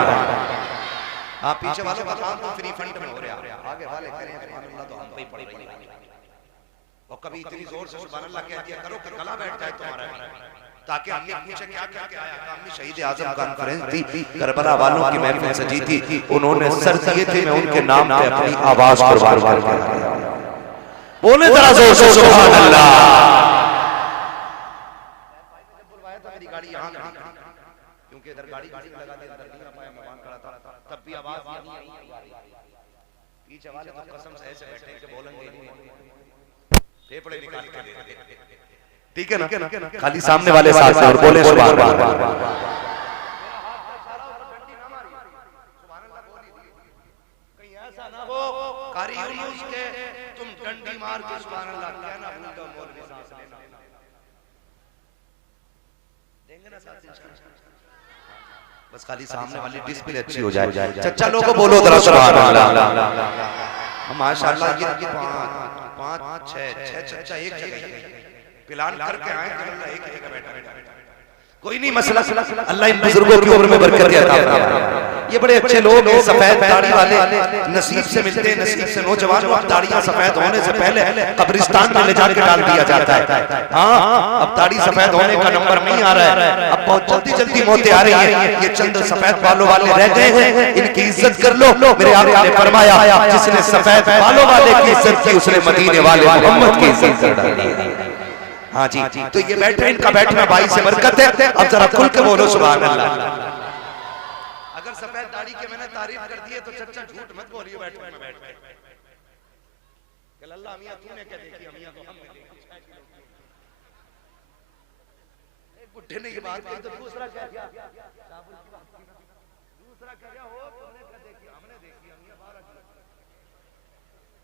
आप पीछे वालों का काम तो फ्री फंड में हो रहा है, आगे वाले करें सुभान अल्लाह तो हम पे पड़ी और कभी इतनी जोर से सुभान अल्लाह कह दिया करो कि गला बैठ जाए तुम्हारा, ताकि अम्मी पूछे क्या क्या क्या आया। अम्मी शहीद आजम कॉन्फ्रेंस थी, करबला वालों की महफिल सजी थी, उन्होंने सर दिए थे, मैं उनके नाम पे अपनी आवाज कुर्बान कर दिया। बोले जरा जोर से सुभान अल्लाह। जब बुलवाया था मेरी गाड़ी यहाँ खड़ी, क्योंकि इधर गाड़ी लगा दी, अंदर नहीं आ पाया, मैं वहां खड़ा था, तब भी आवाज नहीं आई। पीछे वाले तो कसम से ऐसे बैठे कि बोलेंगे नहीं, फेफड़े निकाल के दे दे। ठीक है ना, खाली सामने वाले साथ और बोले सुभान अल्लाह। कहीं ऐसा ना हो कारी यूनुस के तुम डंडी मार के सुभान अल्लाह कहना भूल जाओ, मौलवी सांस लेना देंगे ना साथ इंशाअल्लाह। बस खाली सामने वाली डिस्प्ले अच्छी हो जाए। चच्चा लोगों बोलो जरा सुभान अल्लाह। माशाअल्लाह ये 5 6 चच्चा एक जगह प्लान करके आए, अल्लाह एक जगह बैठा कोई नहीं मसला, अल्लाह इन बुजुर्गों की उम्र में बरकत अता फरमाए। ये बड़े अच्छे लोग हैं, सफेद दाढ़ी वाले नसीब से मिलते हैं, नसीब से नौजवान और दाढ़ियां सफेद होने से पहले कब्रिस्तान में ले जाकर डाल दिया जाता है। हाँ, अब दाढ़ी सफेद होने का नंबर नहीं आ रहा है, अब बहुत जल्दी जल्दी मौतें आ रही है। ये चंद सफेद बालों वाले रह गए हैं, इनकी इज्जत कर लो। मेरे आका ने फरमाया जिसने सफेद बालों वाले की इज्जत की उसने मदीने वाले मोहम्मद की इज्जत कर डाली। हाँ जी, तो ये बैठे, इनका बैठना भाई से बरकत है। अब जरा खुल के बोलो सुभान अल्लाह। अगर सफेद दाढ़ी के मैंने तारीफ कर दी है तो चच्चा झूठ मत बोलिए बैठने में बैठ के अल्लाह मियां तूने क्या देखी, मियां तो हमने देखी। एक बुढ़े ने ये बात कही तो दूसरा क्या किया, दूसरा क्या हो तुमने क्या देखी, हमने देखी, मियां बारह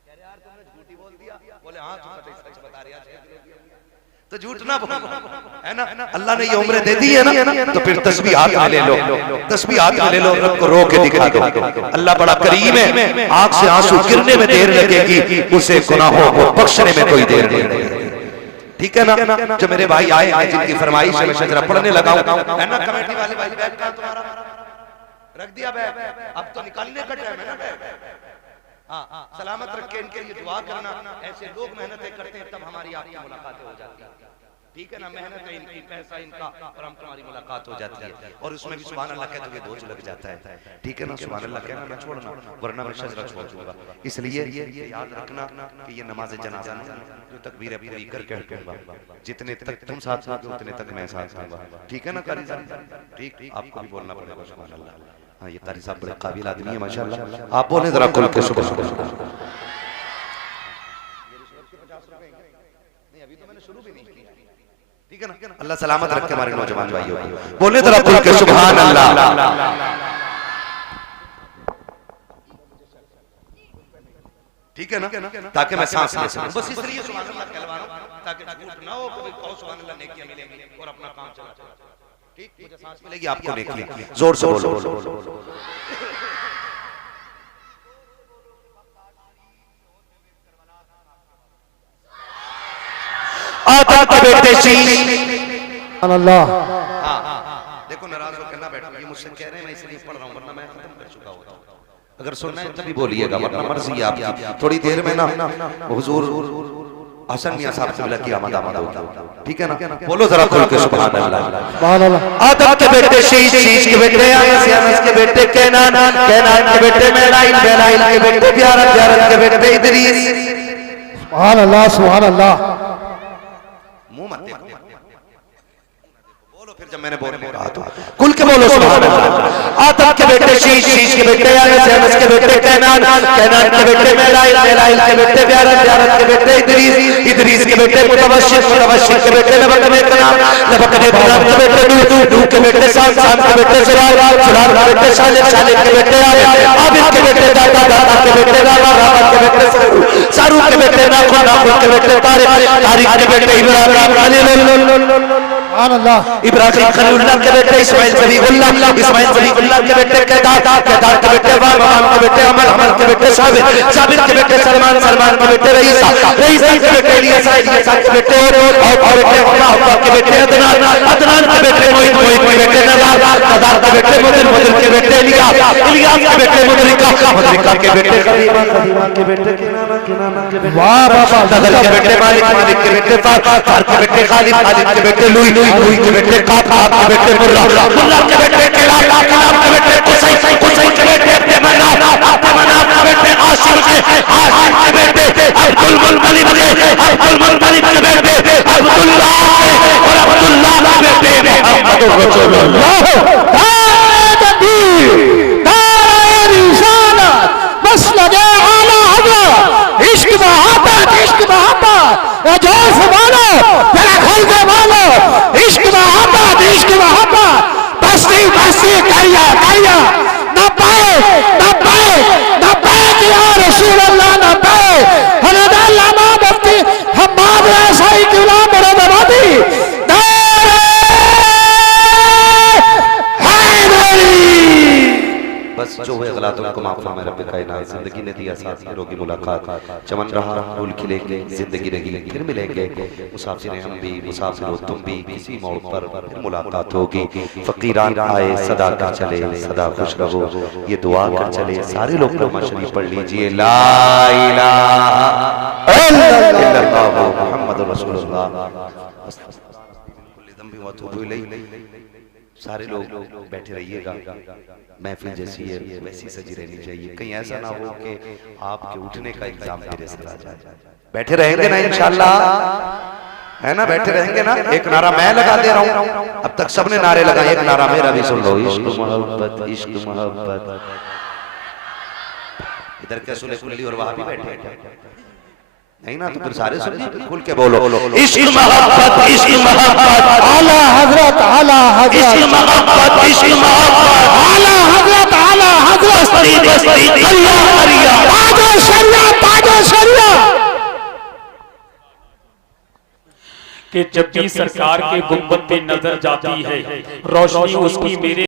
कह रहे यार तुमने झूठी बोल दिया। बोले हाँ तुम सच बता रहे हैं, तो झूठ ना बोलो, है ना। अल्लाह ने ये उम्र दे दी है ना, तो फिर तस्बीह हाथ में ले लो, तस्बीह हाथ में ले लो, रब को रो के दिखा दो। अल्लाह बड़ा करीम है, आंख से आंसू गिरने में देर लगेगी, उसे गुनाहों को बख्शने में कोई देर नहीं लगेगी। ठीक है ना। जो मेरे भाई आए हैं जिनकी फरमाइश है मैं शजरा पढ़ने लगा हूं, है ना। कमेटी वाले भाई बैग कहां तुम्हारा, रख दिया बैग, अब तो निकालने का टाइम है ना बैग। हाँ, सलामत रख के इनके लिए दुआ करना। ऐसे लोग मेहनतें करते हैं तब हमारी आपकी मुलाकातें हो जाती है। ठीक है ना, मेहनत है इनकी, पैसा इनका, और हम तुम्हारी मुलाकात हो जाती है और उसमें भी सुभान अल्लाह कहते हुए बोझ लग जाता है। ठीक है ना, सुभान अल्लाह कहना मैं छोड़ना, वरना मैं शजरा छोड़ दूंगा। इसलिए ये याद रखना कि ये नमाज जनाजा नहीं, जो तकबीर पूरी करके हटूंगा, जितने तक तुम साथ दोगे उतने तक मैं साथ दूंगा। ठीक है ना कारी साहब? ठीक, आपको भी बोलना पड़ेगा सुभान अल्लाह। हाँ, ये कारी साहब बड़े काबिल आदमी है माशाल्लाह। आप बोले जरा खुल के सुभान अल्लाह। अभी तो मैंने शुरू भी नहीं किया। ठीक है ना, अल्लाह सलामत रखे हमारे नौजवान भाइयों को। बोले जरा खुल के सुभान अल्लाह। ठीक है ना, ताकि मैं सांस ले सकूं, बस इसलिए सुभान अल्लाह कहलवा रहा हूं, ताकि झूठ ना हो कि भाई कहो सुभान अल्लाह नेकियां मिलेंगी और अपना काम चला चला। ठीक, मुझे सांस मिलेगी, आपको नेकी। जोर से बोलो। आदम के बेटे शीश। अल्लाह। देखो नाराज होकर ना बैठो, ये मुझसे कह रहे हैं, मैं इसलिए पढ़ रहा हूं, वरना मैं खत्म कर चुका होता। अगर सुनना है तभी बोलिएगा, वरना मर्जी है आपकी। थोड़ी देर में ना हुजूर हसन मियां साहब से की आमद होगी। ठीक है ना, बोलो जरा खुल के सुभान अल्लाह। सुभान अल्लाह। आदम के बेटे शीश, शीश के बेटे अनस के बेटे कैनान, कैनान के बेटे मेलाइल, मेलाइल के बेटे ब्यारत, ब्यारत के बेटे इदरीस। सुभान अल्लाह, सुभान अल्लाह। मुंह मत देखो, बोलो फिर जब मैंने बोलने कहा तो खुल के बोलो सुभान अल्लाह। आदम के बेटे शीश, शीश के बेटे अनस, अनस के बेटे कैनान, कैनान के बेटे मेलाइल, मेलाइल के बेटे ब्यारत, ब्यारत के बेटे इदरीस, इदरीस के बेटे मुतवश्शिर, मुतवश्शिर के बेटे नबक ने कलाम, नबक ने कलाम के बेटे नूह, नूह के बेटे साम, साम के बेटे सुरार, सुरार के बेटे सालिह, सालिह के बेटे आबिद, आबिद के बेटे दादा, दादा के बेटे रामा, रामा के बेटे सारू, सारू के बेटे नाखुन, नाखुन के बेटे तारिक, तारिक के बेटे इब्राहिम खलीलुल्लाह, सुभान अल्लाह। इब्राहिम खलीलुल्लाह के बेटे इस्माइल ज़बीहुल्लाह, इस्माइल ज़बीहुल्लाह के बेटे केदार, केदार के बेटे वाम के बेटे अमर, अमर के बेटे साबिर, साबिर के बेटे सलमान, सलमान के बेटे रईसा, रईसा के बेटे इलियासा, इलियासा के बेटे और बेटे हुक्का के बेटे अदनान, अदनान के बेटे मोहित, मोहित के बेटे नदार, नदार के बेटे मुदिर, मुदिर के बेटे इलियास, इलियास के बेटे मुदरिका, मुदरिका के बेटे खलीमा, खलीमा के बेटे किनाना, किनाना के बेटे वाह बाबा। नदर के बेटे मालिक, मालिक के बेटे फार, फार के बेटे खालिद, खालिद के बेटे लुई, लुई के बेटे काफ, काफ के बेटे मुर्रा, मुर्रा के बेटे किलाब, किलाब के बेटे कुसै, कुसै के बेटे मनाफ, मनाफ के बेटे आशिम, आशिम के बेटे अब्दुल मुत्तलिब, अब्दुल मुत्तलिब के बेटे अब्दुल्लाह और अब्दुल्लाह के बेटे मुहम्मदुर रसूलुल्लाह। दाए तकबीर, दाए रिसालत, मसलदे आला हज़रत, इश्क मोहब्बत, इश्क मोहब्बत, ये जोर से बोलो, जरा खुल के बोलो, इश्क मोहब्बत, इश्क मोहब्बत, बस्ती, बस्ती, करिया, करिया, न पाए, न पाए, न पाए कि या रसूल अल्लाह, न पाए, हनदा लामा बस्ती, हम बाद ऐसा ही गुलाम मुरादाबादी, बस जो हुए गलतियों को माफ फरमाए रब्बे कायनात। जिंदगी ने दिया साथ फिर होगी मुलाकात, चमन रहा फूल खिलेंगे, जिंदगी रहेगी फिर मिलेंगे, मुसाफिर हम भी, मुसाफिर हो तुम भी, किसी मोड़ पर फिर मुलाकात होगी। फकीरान आए सदा कर चले, सदा खुश रहो, ये दुआ कर चले। सारे लोग कलमा शरीफ पढ़ लीजिए, ला इलाहा इल्लल्लाह मुहम्मदुर रसूलुल्लाह। सारे लोग बैठे रहिएगा, महफिल जैसी है वैसी सजी रहनी चाहिए, कहीं ऐसा ना हो कि आपके उठने का इंतजाम मेरे से आ जाए। बैठे रहेंगे ना इंशाल्लाह, है ना, बैठे रहेंगे ना। एक नारा मैं लगा दे रहा हूँ, अब तक सबने नारे लगाए, एक नारा मेरा भी सुन लो, इश्क मोहब्बत, इश्क मोहब्बत। इधर के सुले कुल्ली और वहां भी बैठे नहीं ना, तो फिर सारे सुन खुल के बोलो, इश्क मोहब्बत, इश्क मोहब्बत, आला हज़रत, आला हज़रत, इश्क मोहब्बत, इश्क मोहब्बत, आला हज़रत, आला हज़रत, बस्ती, बस्ती, करिया, करिया, ताजो शरिया, ताजो शरिया। कि जब भी सरकार के गुंबद पे नजर जाती है, रोशनी उसकी मेरे